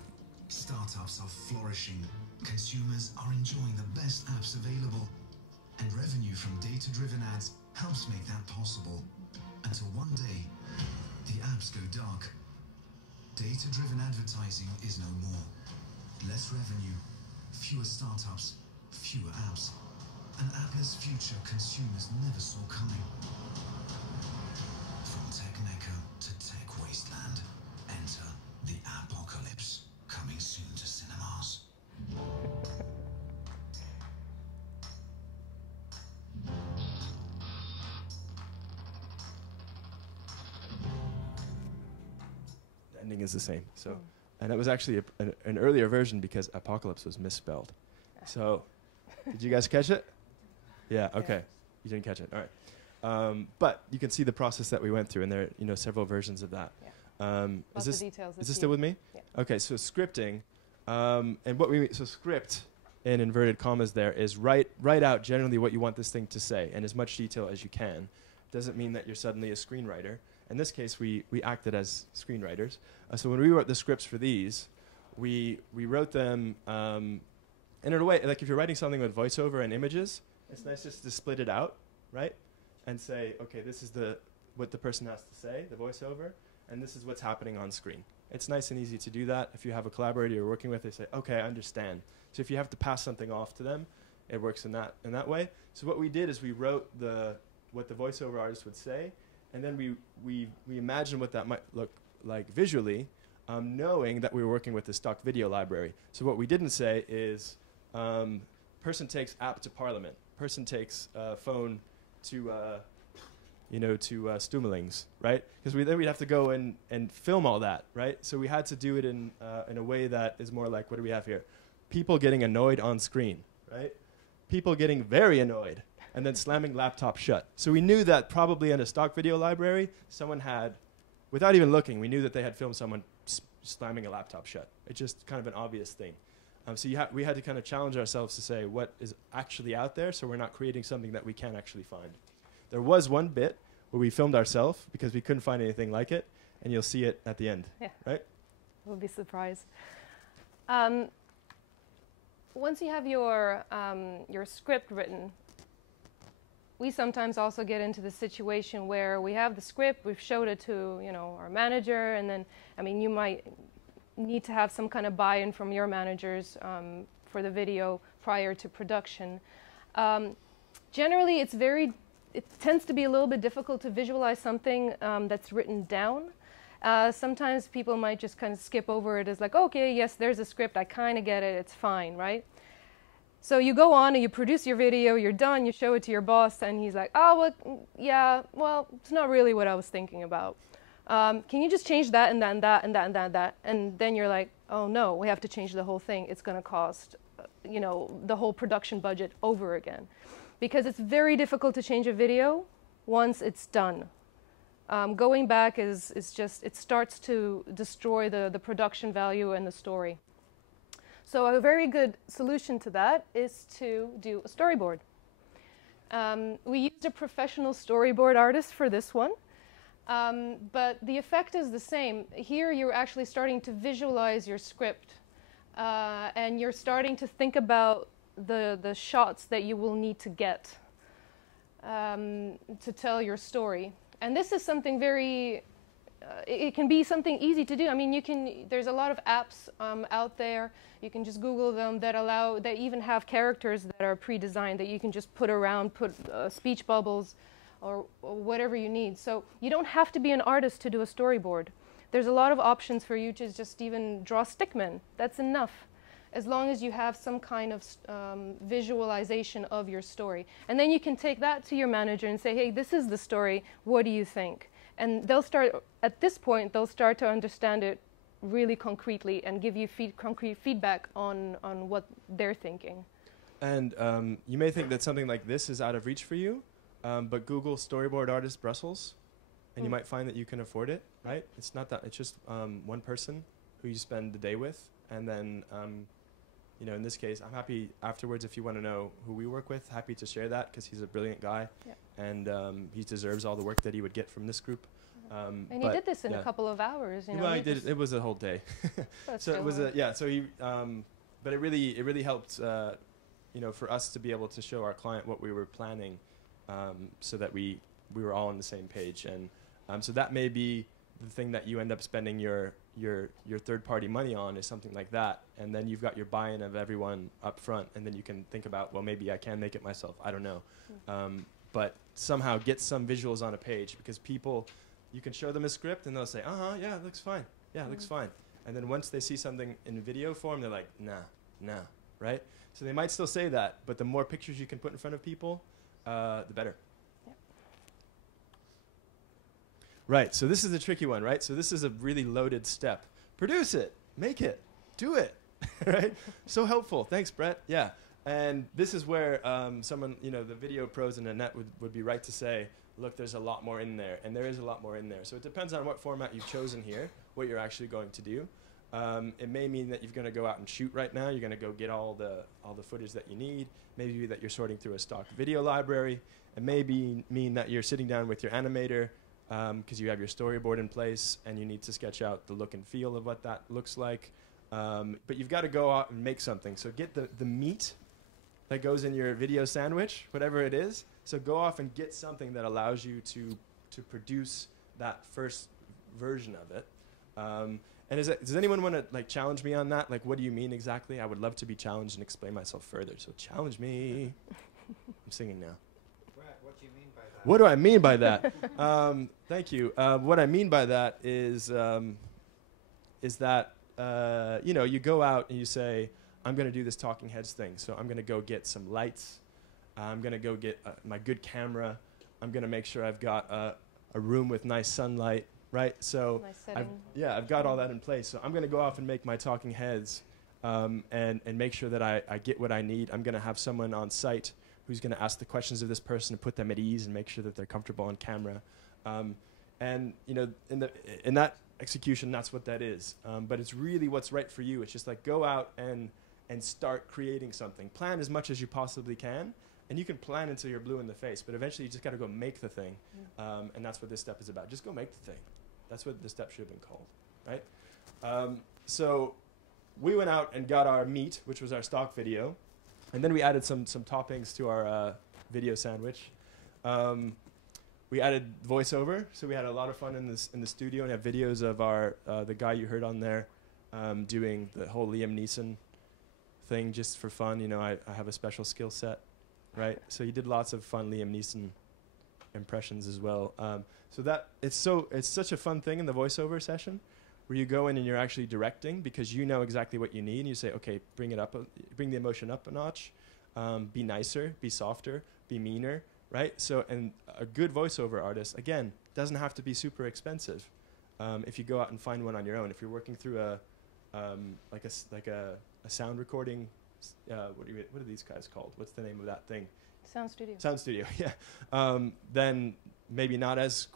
Startups are flourishing. Consumers are enjoying the best apps available. And revenue from data-driven ads helps make that possible. Until one day, the apps go dark. Data-driven advertising is no more. Less revenue, fewer startups, fewer apps. An appless future consumers never saw coming. From tech mecca to tech wasteland, enter the apocalypse, coming soon to cinemas. The ending is the same. So, and it was actually an earlier version because apocalypse was misspelled. So, did you guys catch it? Yeah, okay. Yeah. You didn't catch it. All right. But you can see the process that we went through, and there are several versions of that. Yeah. Lots of details. Is this still with me? Yeah. Okay, so scripting. And so script, in inverted commas there, is write out generally what you want this thing to say, in as much detail as you can. Doesn't mean that you're suddenly a screenwriter. In this case, we acted as screenwriters. So when we wrote the scripts for these, we wrote them, and in a way, like if you're writing something with voiceover and images, it's nice just to split it out, right? And say, okay, this is what the person has to say, the voiceover, and this is what's happening on screen. It's nice and easy to do that. If you have a collaborator you're working with, they say, okay, I understand. So if you have to pass something off to them, it works in that way. So what we did is we wrote what the voiceover artist would say, and then we imagined what that might look like visually, knowing that we were working with the stock video library. So what we didn't say is, person takes app to Parliament. Person takes phone to Stummelings, right? Because then we'd have to go and film all that, right? So we had to do it in a way that is more like, what do we have here? People getting annoyed on screen, right? People getting very annoyed and then slamming laptop shut. So we knew that probably in a stock video library, someone had, without even looking, we knew that they had filmed someone slamming a laptop shut. It's just kind of an obvious thing. So we had to kind of challenge ourselves to say what is actually out there, so we're not creating something that we can't actually find. There was one bit where we filmed ourselves because we couldn't find anything like it, and you'll see it at the end, right? We'll be surprised. Once you have your script written, we sometimes also get into the situation where we have the script, we've showed it to our manager, and then, you might need to have some kind of buy-in from your managers for the video prior to production. Generally, it's very it tends to be a little bit difficult to visualize something that's written down. Sometimes people might just kind of skip over it as like, okay, yes, there's a script, I kind of get it, it's fine, right? So you go on and you produce your video, you're done, you show it to your boss, and he's like, oh, well, yeah, well, it's not really what I was thinking about. Can you just change that and that and that and that and that and that? And then you're like, oh no, we have to change the whole thing. It's going to cost, you know, the whole production budget over again. Because it's very difficult to change a video once it's done. Going back is just, it starts to destroy the production value and the story. So a very good solution to that is to do a storyboard. We used a professional storyboard artist for this one, but the effect is the same. Here you're actually starting to visualize your script, and you're starting to think about the shots that you will need to get to tell your story. And this is something very, it can be something easy to do. I mean, there's a lot of apps out there. You can just Google them that even have characters that are pre-designed that you can just put around, put speech bubbles or whatever you need. So you don't have to be an artist to do a storyboard. There's a lot of options for you to just even draw stickmen. That's enough, as long as you have some kind of visualization of your story. And then you can take that to your manager and say, hey, this is the story, what do you think? And they'll start, at this point, they'll start to understand it really concretely and give you concrete feedback on what they're thinking. And you may think that something like this is out of reach for you, but Google Storyboard Artist Brussels, and you might find that you can afford it, right? It's not that, it's just one person who you spend the day with, and then you know, in this case, I'm happy afterwards, if you want to know who we work with, happy to share that, because he's a brilliant guy, and he deserves all the work that he would get from this group. And he did this in a couple of hours, you know. Well, it was a whole day. So it was so he, but it really helped, you know, for us to be able to show our client what we were planning, so that we were all on the same page. And so that may be the thing that you end up spending your third-party money on, is something like that, and then you've got your buy-in of everyone up front, and then you can think about, well, maybe I can make it myself, I don't know. But somehow get some visuals on a page, because people, you can show them a script and they'll say, yeah, it looks fine, yeah, it looks fine. And then once they see something in video form, they're like, nah, right? So they might still say that, but the more pictures you can put in front of people, the better. Right, so this is the tricky one, right? So this is a really loaded step. Produce it, make it, do it, right? So helpful, thanks, Brett, yeah. And this is where someone, you know, the video pros in the net would be right to say, look, there's a lot more in there, and there is a lot more in there. So it depends on what format you've chosen here, what you're actually going to do. It may mean that you're going to go out and shoot right now. You're going to go get all the footage that you need. Maybe that you're sorting through a stock video library. It may mean that you're sitting down with your animator, because you have your storyboard in place and you need to sketch out the look and feel of what that looks like. But you've got to go out and make something. So get the meat that goes in your video sandwich, whatever it is. So go off and get something that allows you to produce that first version of it. And does anyone want to like challenge me on that? Like, what do you mean exactly? I would love to be challenged and explain myself further. So challenge me. I'm singing now. What do you mean by that? What do I mean by that? Thank you. What I mean by that is that you know, you go out and you say, I'm going to do this talking heads thing. So I'm going to go get some lights. I'm going to go get my good camera. I'm going to make sure I've got a room with nice sunlight, right? So Nice I've got all that in place. So I'm going to go off and make my talking heads and make sure that I get what I need. I'm going to have someone on site who's going to ask the questions of this person and put them at ease and make sure that they're comfortable on camera. And you know, in that execution, that's what that is. But it's really what's right for you. It's just like go out and start creating something. Plan as much as you possibly can. And you can plan until you're blue in the face, but eventually you just got to go make the thing. And that's what this step is about. Just go make the thing. That's what this step should have been called, right? So we went out and got our meat, which was our stock video. And then we added some toppings to our video sandwich. We added voiceover, so we had a lot of fun in the studio, and have videos of the guy you heard on there doing the whole Liam Neeson thing just for fun. You know, I have a special skill set. Right, so he did lots of fun Liam Neeson impressions as well. So that it's such a fun thing in the voiceover session, where you go in and you're actually directing because you know exactly what you need. And you say, okay, bring the emotion up a notch, be nicer, be softer, be meaner, right? So, and a good voiceover artist, again, doesn't have to be super expensive. If you go out and find one on your own, if you're working through a sound recording, what are these guys called? What's the name of that thing? Sound studio. Sound studio, yeah. Then maybe not as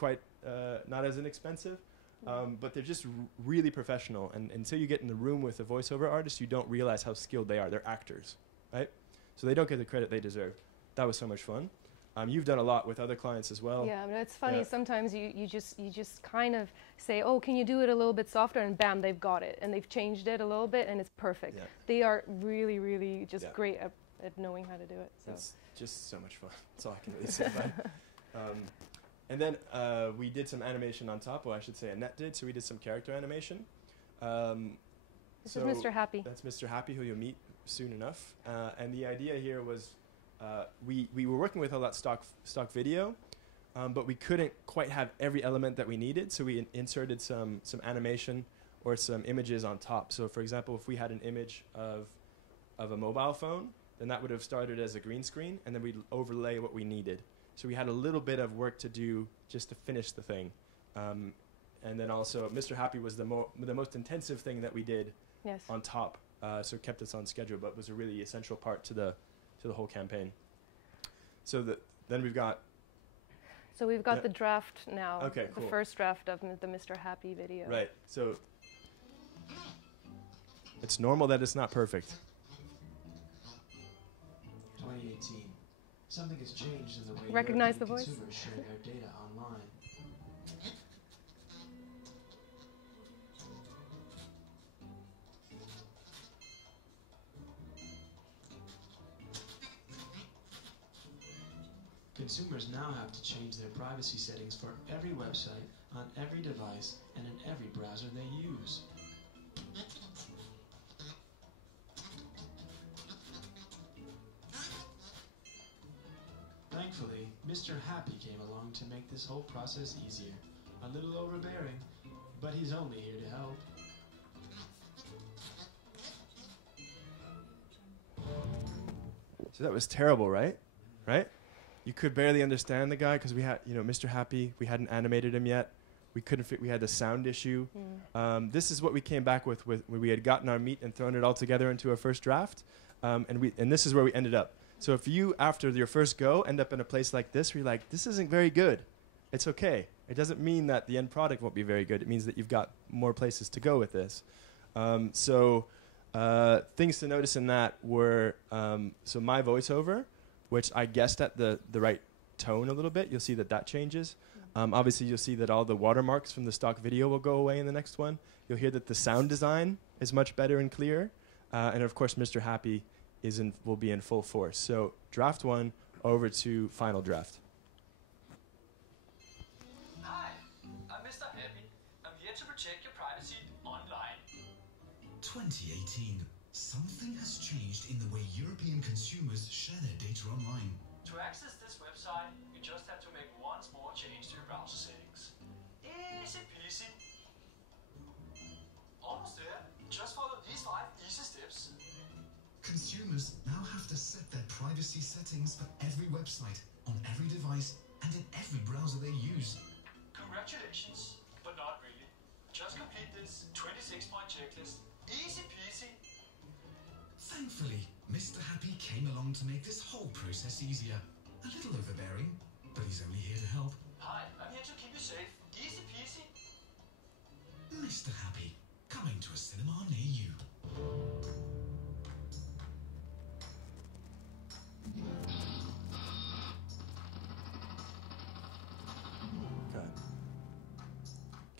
inexpensive, but they're just really professional. And until you get in the room with a voiceover artist, you don't realize how skilled they are. They're actors, right? So they don't get the credit they deserve. That was so much fun. You've done a lot with other clients as well. Yeah, but it's funny. Yeah. Sometimes you just kind of say, "Oh, can you do it a little bit softer?" And bam, they've got it, and they've changed it a little bit, and it's perfect. Yeah. They are really, really just Yeah. great at knowing how to do it. So. It's just so much fun. That's all I can really say about it. And then we did some animation on top. Well, I should say Annette did. So we did some character animation. This is Mr. Happy. That's Mr. Happy, who you'll meet soon enough. And the idea here was we were working with all that stock video, but we couldn't quite have every element that we needed. So we inserted some animation or some images on top. So for example, if we had an image of a mobile phone, then that would have started as a green screen, and then we'd overlay what we needed. So we had a little bit of work to do just to finish the thing. And then also, Mr. Happy was the most intensive thing that we did Yes. on top. So it kept us on schedule, but was a really essential part to the whole campaign. So then we've got... So we've got Yeah. the draft now. Okay, The cool. first draft of the Mr. Happy video. Right, so it's normal that it's not perfect. 2018. Something has changed in the way Recognize the European voice? consumers share their data online. Consumers now have to change their privacy settings for every website, on every device, and in every browser they use. Thankfully, Mr. Happy came along to make this whole process easier. A little overbearing, but he's only here to help. So that was terrible, right? Right? You could barely understand the guy because we had, Mr. Happy, we hadn't animated him yet. We couldn't fit, we had the sound issue. This is what we came back with when we had gotten our meat and thrown it all together into a first draft. And this is where we ended up. So if you, after your first go, end up in a place like this, where you're like, this isn't very good, it's okay. It doesn't mean that the end product won't be very good. It means that you've got more places to go with this. Things to notice in that were, so my voiceover, which I guessed at the right tone a little bit. You'll see that changes. Obviously, you'll see that all the watermarks from the stock video will go away in the next one. You'll hear that the sound design is much better and clearer. And of course, Mr. Happy will be in full force. So draft 1 over to final draft. Hi, I'm Mr. Happy. I'm here to protect your privacy online. 2018. Something has changed in the way European consumers share their data online. To access this website, you just have to make one small change to your browser settings. Easy peasy. Almost there. Just follow these 5 easy steps. Consumers now have to set their privacy settings for every website, on every device, and in every browser they use. Congratulations, but not really. Just complete this 26-point checklist. Easy peasy. Thankfully, Mr. Happy came along to make this whole process easier. A little overbearing, but he's only here to help. Hi, I'm here to keep you safe. Easy peasy. Mr. Happy, coming to a cinema near you.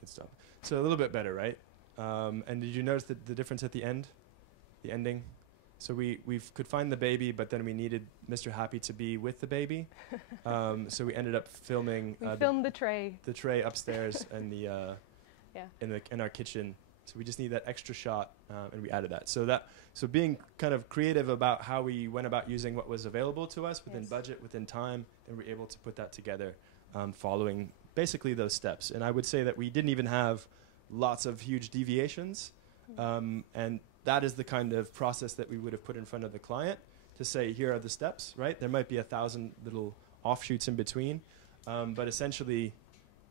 Good stuff. So a little bit better, right? And did you notice the difference at the end? The ending? So we could find the baby, but then we needed Mr. Happy to be with the baby. So we ended up filming We filmed the tray. the tray upstairs and Yeah. in our kitchen. So we just need that extra shot, and we added that. So being kind of creative about how we went about using what was available to us within Yes. budget, within time, and we're able to put that together. following basically those steps. And I would say that we didn't even have lots of huge deviations. And that is the kind of process that we would have put in front of the client to say, here are the steps, right? There might be 1,000 little offshoots in between. But essentially,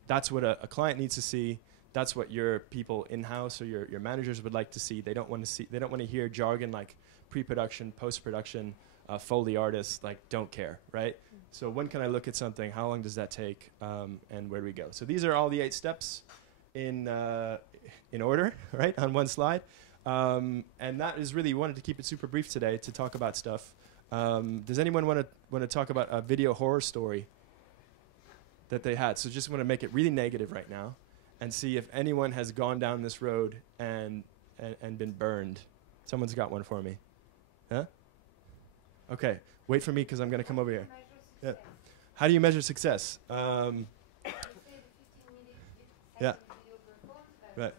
that's what a client needs to see. That's what your people in-house or your managers would like to see. They don't want to hear jargon like pre-production, post-production, Foley artists, like, don't care, right? So when can I look at something? How long does that take? And where do we go? So these are all the 8 steps in order, right, on one slide. And that is really, wanted to keep it super brief today to talk about stuff. Does anyone want to talk about a video horror story that they had? So just want to make it really negative right now and see if anyone has gone down this road and been burned. Someone's got one for me. Huh? Okay, wait for me because I'm going to come over here. Yeah. How do you measure success? Yeah. Right.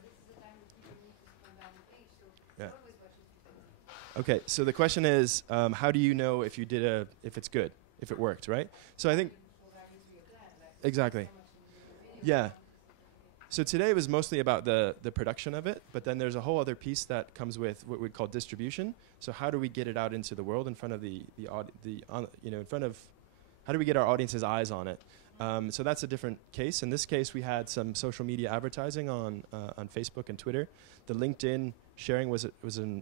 Yeah. Okay, so the question is, how do you know if you did if it's good, if it worked, right? So I think exactly. Yeah. So today was mostly about the production of it, but then there's a whole other piece that comes with what we call distribution. So how do we get it out into the world in front of how do we get our audience's eyes on it? So that's a different case. In this case, we had some social media advertising on Facebook and Twitter. The LinkedIn sharing was a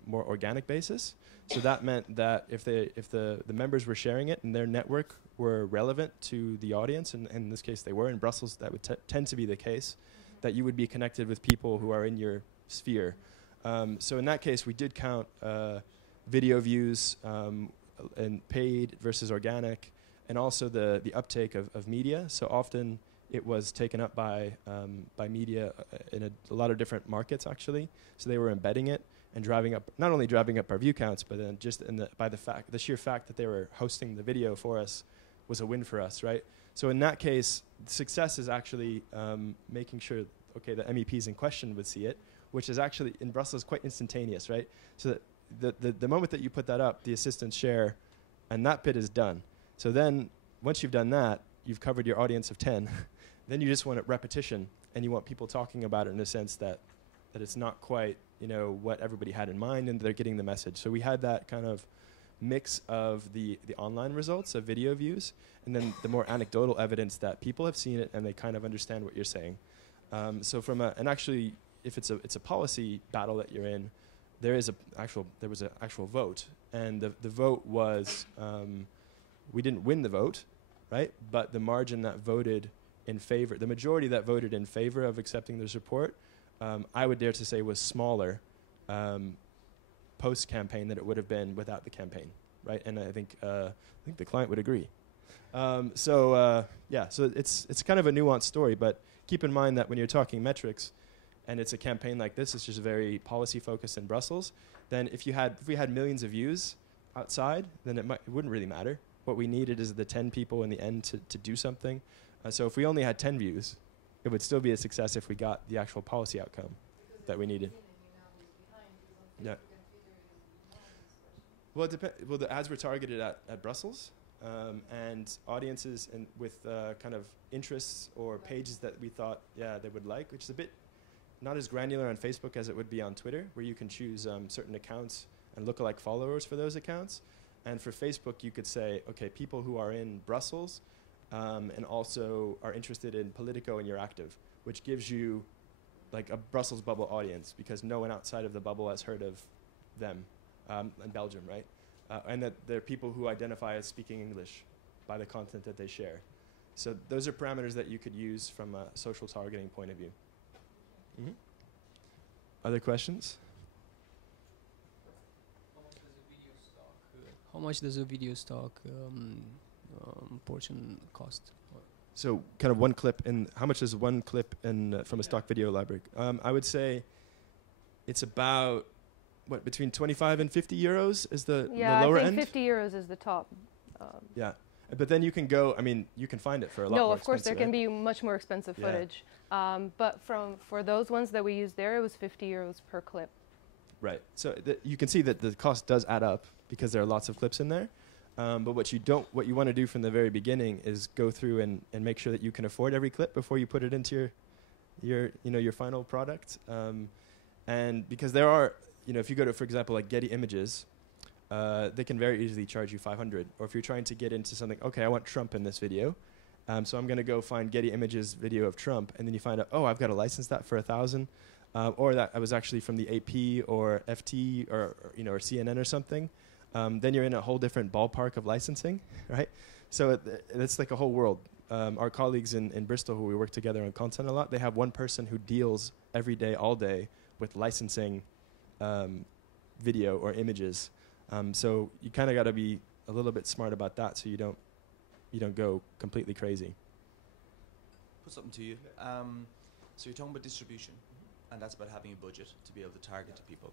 more organic basis. So that meant that if the members were sharing it and their network were relevant to the audience, and in this case they were in Brussels, that would tend to be the case, that you would be connected with people who are in your sphere. So in that case, we did count video views and paid versus organic, and also the uptake of media. So often it was taken up by media in a lot of different markets, actually. So they were embedding it and not only driving up our view counts, but then just the sheer fact that they were hosting the video for us was a win for us, right? So in that case, success is actually making sure, okay, the MEPs in question would see it, which is actually in Brussels quite instantaneous, right? So that the moment that you put that up, the assistants share, and that bit is done. So then, once you've done that, you've covered your audience of 10. Then you just want a repetition, and you want people talking about it in a sense that it's not quite, what everybody had in mind, and they're getting the message. So we had that kind of mix of the online results of video views, and then the more anecdotal evidence that people have seen it and they kind of understand what you're saying. So and actually, if it's a policy battle that you're in, there was an actual vote, and the vote was. We didn't win the vote, right? But the margin that voted in favor, the majority that voted in favor of accepting this report, I would dare to say was smaller post-campaign than it would have been without the campaign, right? And I think the client would agree. So it's kind of a nuanced story, but keep in mind that when you're talking metrics, and it's a campaign like this, it's just very policy-focused in Brussels, then if we had millions of views outside, then it wouldn't really matter. What we needed is the 10 people in the end to do something. So if we only had 10 views, it would still be a success if we got the actual policy outcome that we needed. Yeah. Well, the ads were targeted at Brussels and audiences with kind of interests or pages that we thought, they would like, which is a bit not as granular on Facebook as it would be on Twitter, where you can choose certain accounts and lookalike followers for those accounts. And for Facebook, you could say, okay, people who are in Brussels and also are interested in Politico and you're active, which gives you like a Brussels bubble audience because no one outside of the bubble has heard of them in Belgium, right? And that they're people who identify as speaking English by the content that they share. So those are parameters that you could use from a social targeting point of view. Mm-hmm. Other questions? How much does a video stock portion cost? So kind of one clip how much is one clip from a stock video library? I would say it's about, between 25 and 50 euros is the lower end? I think 50 euros is the top. Yeah. But then you can go, you can find it for a lot more No, of course, there can right? be much more expensive footage. But for those ones that we used there, it was 50 euros per clip. Right. So you can see that the cost does add up because there are lots of clips in there. But what you want to do from the very beginning is go through and make sure that you can afford every clip before you put it into your final product. And because there are, if you go to, for example, like Getty Images, they can very easily charge you $500. Or if you're trying to get into something, okay, I want Trump in this video, so I'm going to go find Getty Images video of Trump, and then you find out, oh, I've got to license that for $1,000, or that I was actually from the AP or FT or CNN or something. Then you're in a whole different ballpark of licensing, right? So it's like a whole world. Our colleagues in Bristol, who we work together on content a lot, they have one person who deals every day, all day, with licensing video or images. So you kind of got to be a little bit smart about that, so you don't go completely crazy. Put something to you. So you're talking about distribution, and that's about having a budget to be able to target to people.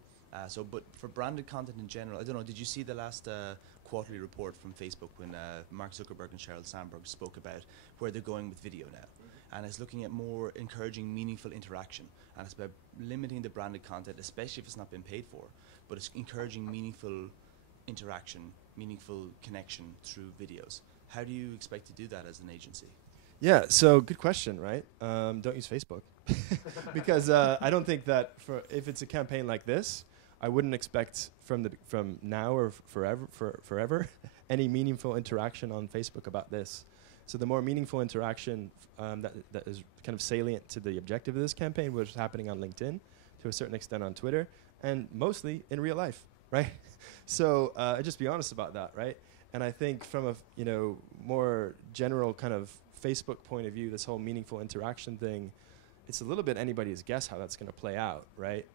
But for branded content in general, I don't know, did you see the last quarterly report from Facebook when Mark Zuckerberg and Sheryl Sandberg spoke about where they're going with video now? And it's looking at more encouraging meaningful interaction. And it's about limiting the branded content, especially if it's not been paid for, but it's encouraging meaningful interaction, meaningful connection through videos. How do you expect to do that as an agency? Yeah, so good question, right? Don't use Facebook. Because I don't think that if it's a campaign like this, I wouldn't expect from now or forever any meaningful interaction on Facebook about this. So the more meaningful interaction that is kind of salient to the objective of this campaign was happening on LinkedIn, to a certain extent on Twitter, and mostly in real life, right? So just be honest about that, right? And I think from a more general kind of Facebook point of view, this whole meaningful interaction thing, it's a little bit anybody's guess how that's going to play out, right?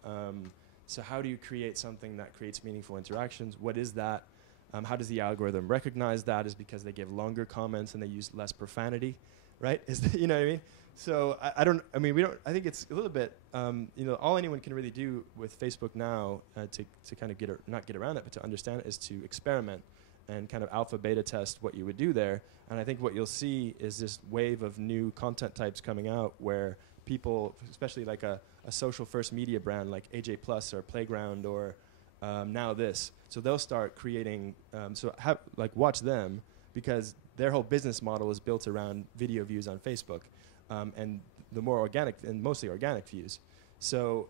So how do you create something that creates meaningful interactions? What is that? How does the algorithm recognize that? Is because they give longer comments and they use less profanity, right? You know what I mean? So I think it's a little bit, all anyone can really do with Facebook now to kind of not get around it, but to understand it, is to experiment and kind of alpha beta test what you would do there. And I think what you'll see is this wave of new content types coming out where people, especially like a social first media brand like AJ Plus or Playground or Now This, so they'll start creating, watch them, because their whole business model is built around video views on Facebook, and the more organic and mostly organic views. So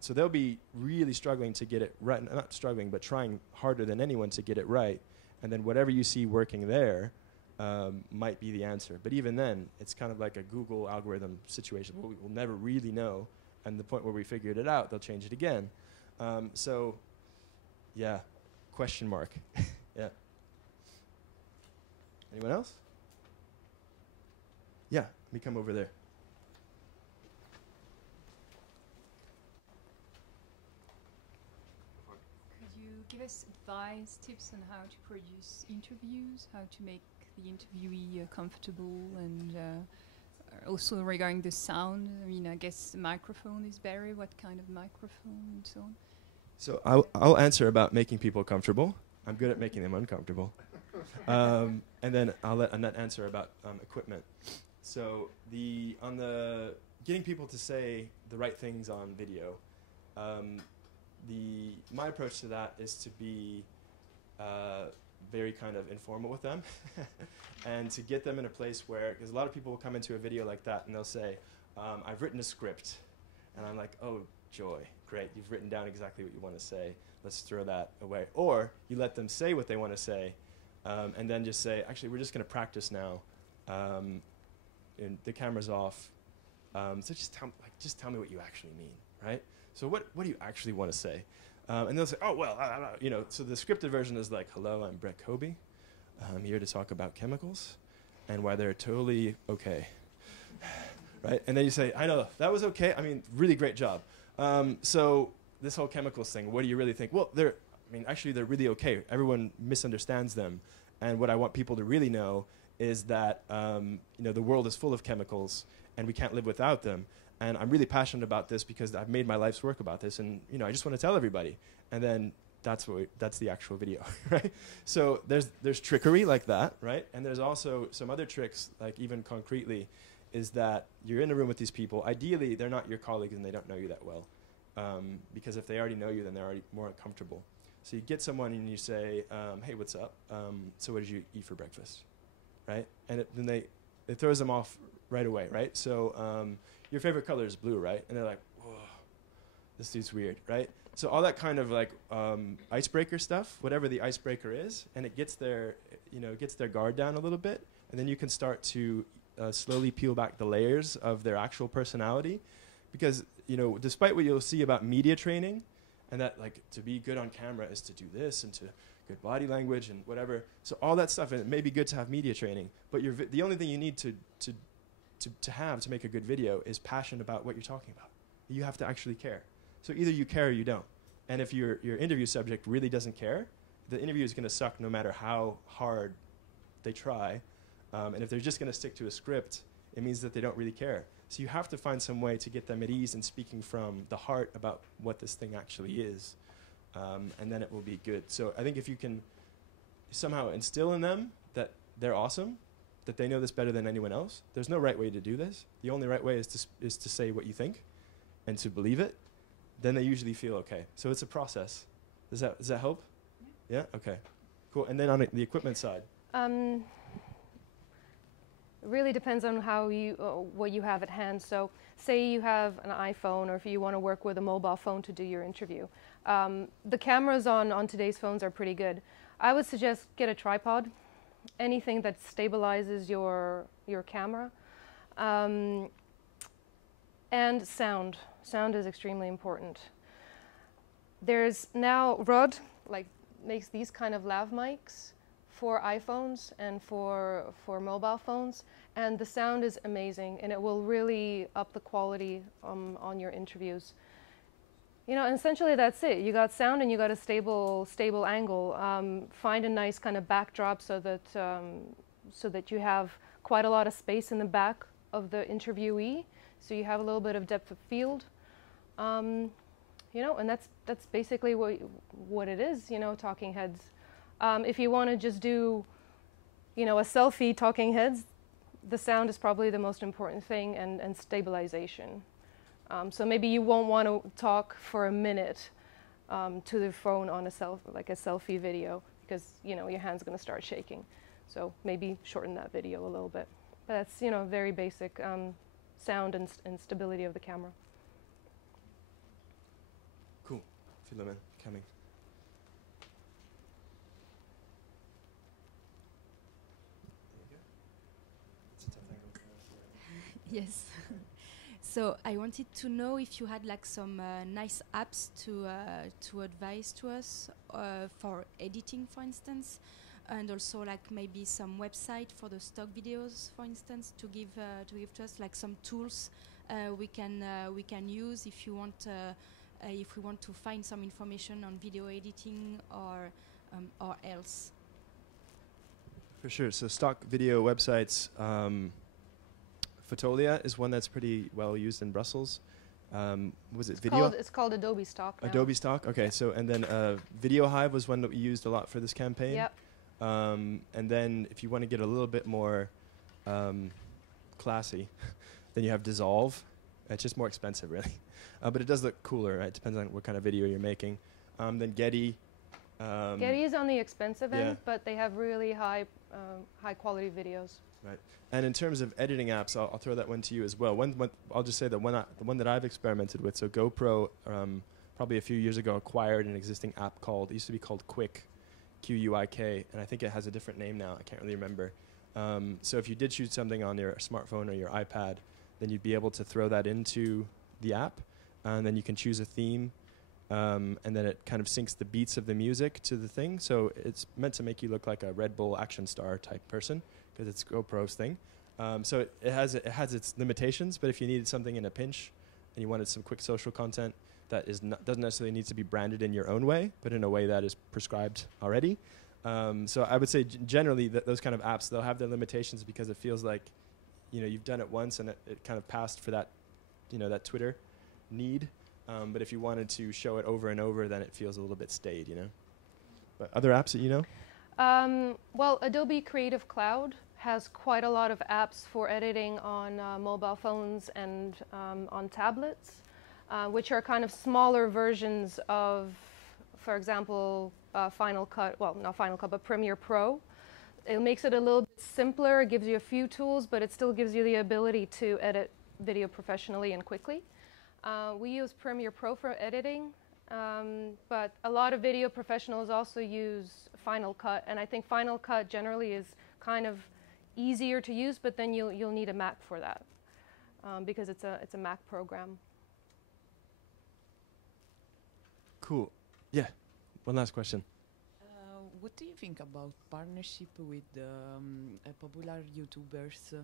so they'll be really struggling to get it right, not struggling, but trying harder than anyone to get it right. And then whatever you see working there might be the answer. But even then, it's kind of like a Google algorithm situation. We'll never really know. And the point where we figured it out, they'll change it again. So, yeah, question mark. Yeah. Anyone else? Yeah, let me come over there. Give us advice, tips on how to produce interviews, how to make the interviewee comfortable, and also regarding the sound. I mean, I guess the microphone is better. What kind of microphone and so on? So I'll answer about making people comfortable. I'm good at making them uncomfortable. And then I'll let Annette answer about equipment. So on the getting people to say the right things on video, my approach to that is to be very kind of informal with them and to get them in a place where, because a lot of people will come into a video like that and they'll say, I've written a script. And I'm like, oh, joy, great, you've written down exactly what you want to say. Let's throw that away. Or you let them say what they want to say and then just say, actually, we're just going to practice now. And the camera's off. So just tell me what you actually mean, right? So what do you actually want to say? And they'll say, oh, well, so the scripted version is like, hello, I'm Brett Kobe. I'm here to talk about chemicals and why they're totally okay, right? And then you say, I know, that was okay. I mean, really great job. So this whole chemicals thing, what do you really think? Well, actually, they're really okay. Everyone misunderstands them. And what I want people to really know is that, the world is full of chemicals and we can't live without them. And I'm really passionate about this because I've made my life's work about this, and I just want to tell everybody. And then that's the actual video, right? So there's trickery like that, right? And there's also some other tricks, like even concretely, is that you're in a room with these people. Ideally, they're not your colleagues and they don't know you that well, because if they already know you, then they're already more uncomfortable. So you get someone and you say, hey, what's up? So what did you eat for breakfast, right? And then it throws them off right away, right? So your favorite color is blue, right? And they're like, whoa, this dude's weird, right? So all that kind of like icebreaker stuff, whatever the icebreaker is, and it gets their guard down a little bit, and then you can start to slowly peel back the layers of their actual personality, because despite what you'll see about media training, and that like to be good on camera is to do this and to good body language and whatever. So all that stuff, and it may be good to have media training, but the only thing you need to have to make a good video is passion about what you're talking about. You have to actually care. So either you care or you don't. And if your interview subject really doesn't care, the interview is going to suck no matter how hard they try. And if they're just going to stick to a script, it means that they don't really care. So you have to find some way to get them at ease and speaking from the heart about what this thing actually is. And then it will be good. So I think if you can somehow instill in them that they're awesome, that they know this better than anyone else, there's no right way to do this. The only right way is to say what you think and to believe it. Then they usually feel okay. So it's a process. Does that help? Yeah? Okay. Cool. And then on the equipment side? It really depends on what you have at hand. So say you have an iPhone, or if you want to work with a mobile phone to do your interview. The cameras on today's phones are pretty good. I would suggest get a tripod, anything that stabilizes your camera. And sound. Sound is extremely important. There's now Rode makes these kind of lav mics for iPhones and for mobile phones, and the sound is amazing, and it will really up the quality on your interviews. And essentially that's it. You got sound and you got a stable angle. Find a nice kind of backdrop so that you have quite a lot of space in the back of the interviewee, so you have a little bit of depth of field. And that's basically what it is, talking heads. If you want to just do, a selfie talking heads, the sound is probably the most important thing, and stabilization. So maybe you won't want to talk for a minute to the phone on a selfie video, because your hand's going to start shaking. So maybe shorten that video a little bit. But that's very basic sound and stability of the camera. Cool. Philomen, coming. Yes. So I wanted to know if you had some nice apps to advise to us for editing, for instance, and also maybe some website for the stock videos, for instance, to give to us some tools we can use if we want to find some information on video editing or else. For sure. So stock video websites. Fotolia is one that's pretty well used in Brussels. Was it video? It's called Adobe Stock now. Adobe Stock. Okay. So and then Video Hive was one that we used a lot for this campaign. Yep. And then if you want to get a little bit more classy, then you have Dissolve. It's just more expensive, really, but it does look cooler. Right? It depends on what kind of video you're making. Then Getty. Getty is on the expensive end, but they have really high quality videos. Right. And in terms of editing apps, I'll throw that one to you as well. I'll just say that the one that I've experimented with. So GoPro, probably a few years ago, acquired an existing app it used to be called Quick, Q-U-I-K, and I think it has a different name now. I can't really remember. So if you did shoot something on your smartphone or your iPad, then you'd be able to throw that into the app, and then you can choose a theme, and then it kind of syncs the beats of the music to the thing. So it's meant to make you look like a Red Bull action star type person, because it's GoPro's thing. So it has its limitations, but if you needed something in a pinch and you wanted some quick social content that doesn't necessarily need to be branded in your own way, but in a way that is prescribed already. So I would say generally those kind of apps, they'll have their limitations because it feels like you've done it once and it kind of passed for that that Twitter need. But if you wanted to show it over and over, then it feels a little bit staid, But other apps that you know? Well, Adobe Creative Cloud has quite a lot of apps for editing on mobile phones and on tablets, which are kind of smaller versions of for example, Final Cut, well, not Final Cut, but Premiere Pro. It makes it a little bit simpler, it gives you a few tools, but it still gives you the ability to edit video professionally and quickly. We use Premiere Pro for editing, but a lot of video professionals also use Final Cut, and I think Final Cut generally is kind of easier to use, but then you'll need a Mac for that, because it's a Mac program. Cool. Yeah. One last question. What do you think about partnership with popular YouTubers?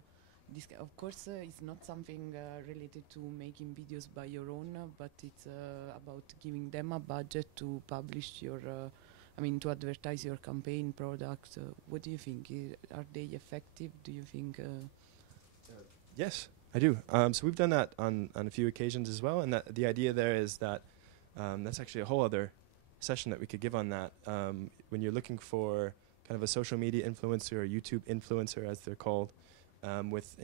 This, of course, is not something related to making videos by your own, but it's about giving them a budget to publish your, to advertise your campaign products. What do you think? Are they effective? Do you think? Yes, I do. So we've done that on a few occasions as well, and that the idea there is that that's actually a whole other session that we could give on that. When you're looking for kind of a social media influencer or YouTube influencer, as they're called,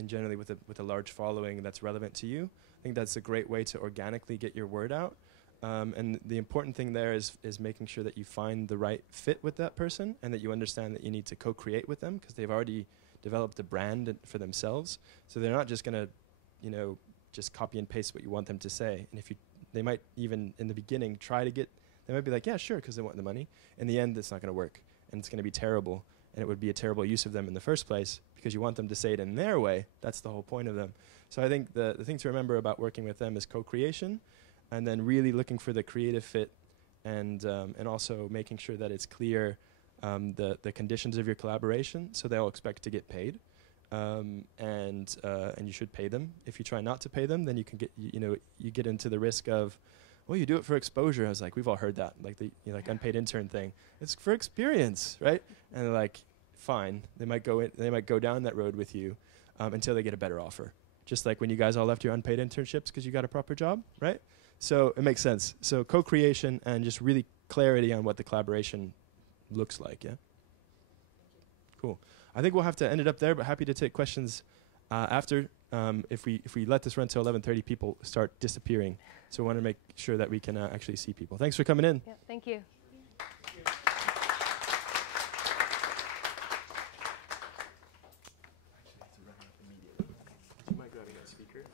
generally with a large following that's relevant to you, I think that's a great way to organically get your word out. And the important thing there is making sure that you find the right fit with that person, and that you understand that you need to co-create with them, because they've already developed a brand for themselves. So they're not just going to, just copy and paste what you want them to say. And they might even in the beginning they might be like, yeah, sure, because they want the money. In the end, it's not going to work, and it's going to be terrible, and it would be a terrible use of them in the first place, because you want them to say it in their way. That's the whole point of them. So I think the thing to remember about working with them is co-creation, and then really looking for the creative fit, and also making sure that it's clear the conditions of your collaboration, so they'll expect to get paid, and you should pay them. If you try not to pay them, then you can get you get into the risk of, well, you do it for exposure. I was like, we've all heard that, like the unpaid intern thing. It's for experience, right? And they're like, fine. They might go down that road with you until they get a better offer. Just like when you guys all left your unpaid internships because you got a proper job, right? So it makes sense. So co-creation and just really clarity on what the collaboration looks like. Yeah. Cool. I think we'll have to end it up there, but happy to take questions after. If we let this run till 11:30, people start disappearing. So we want to make sure that we can actually see people. Thanks for coming in. Yeah, thank you. Do you mind grabbing that speaker?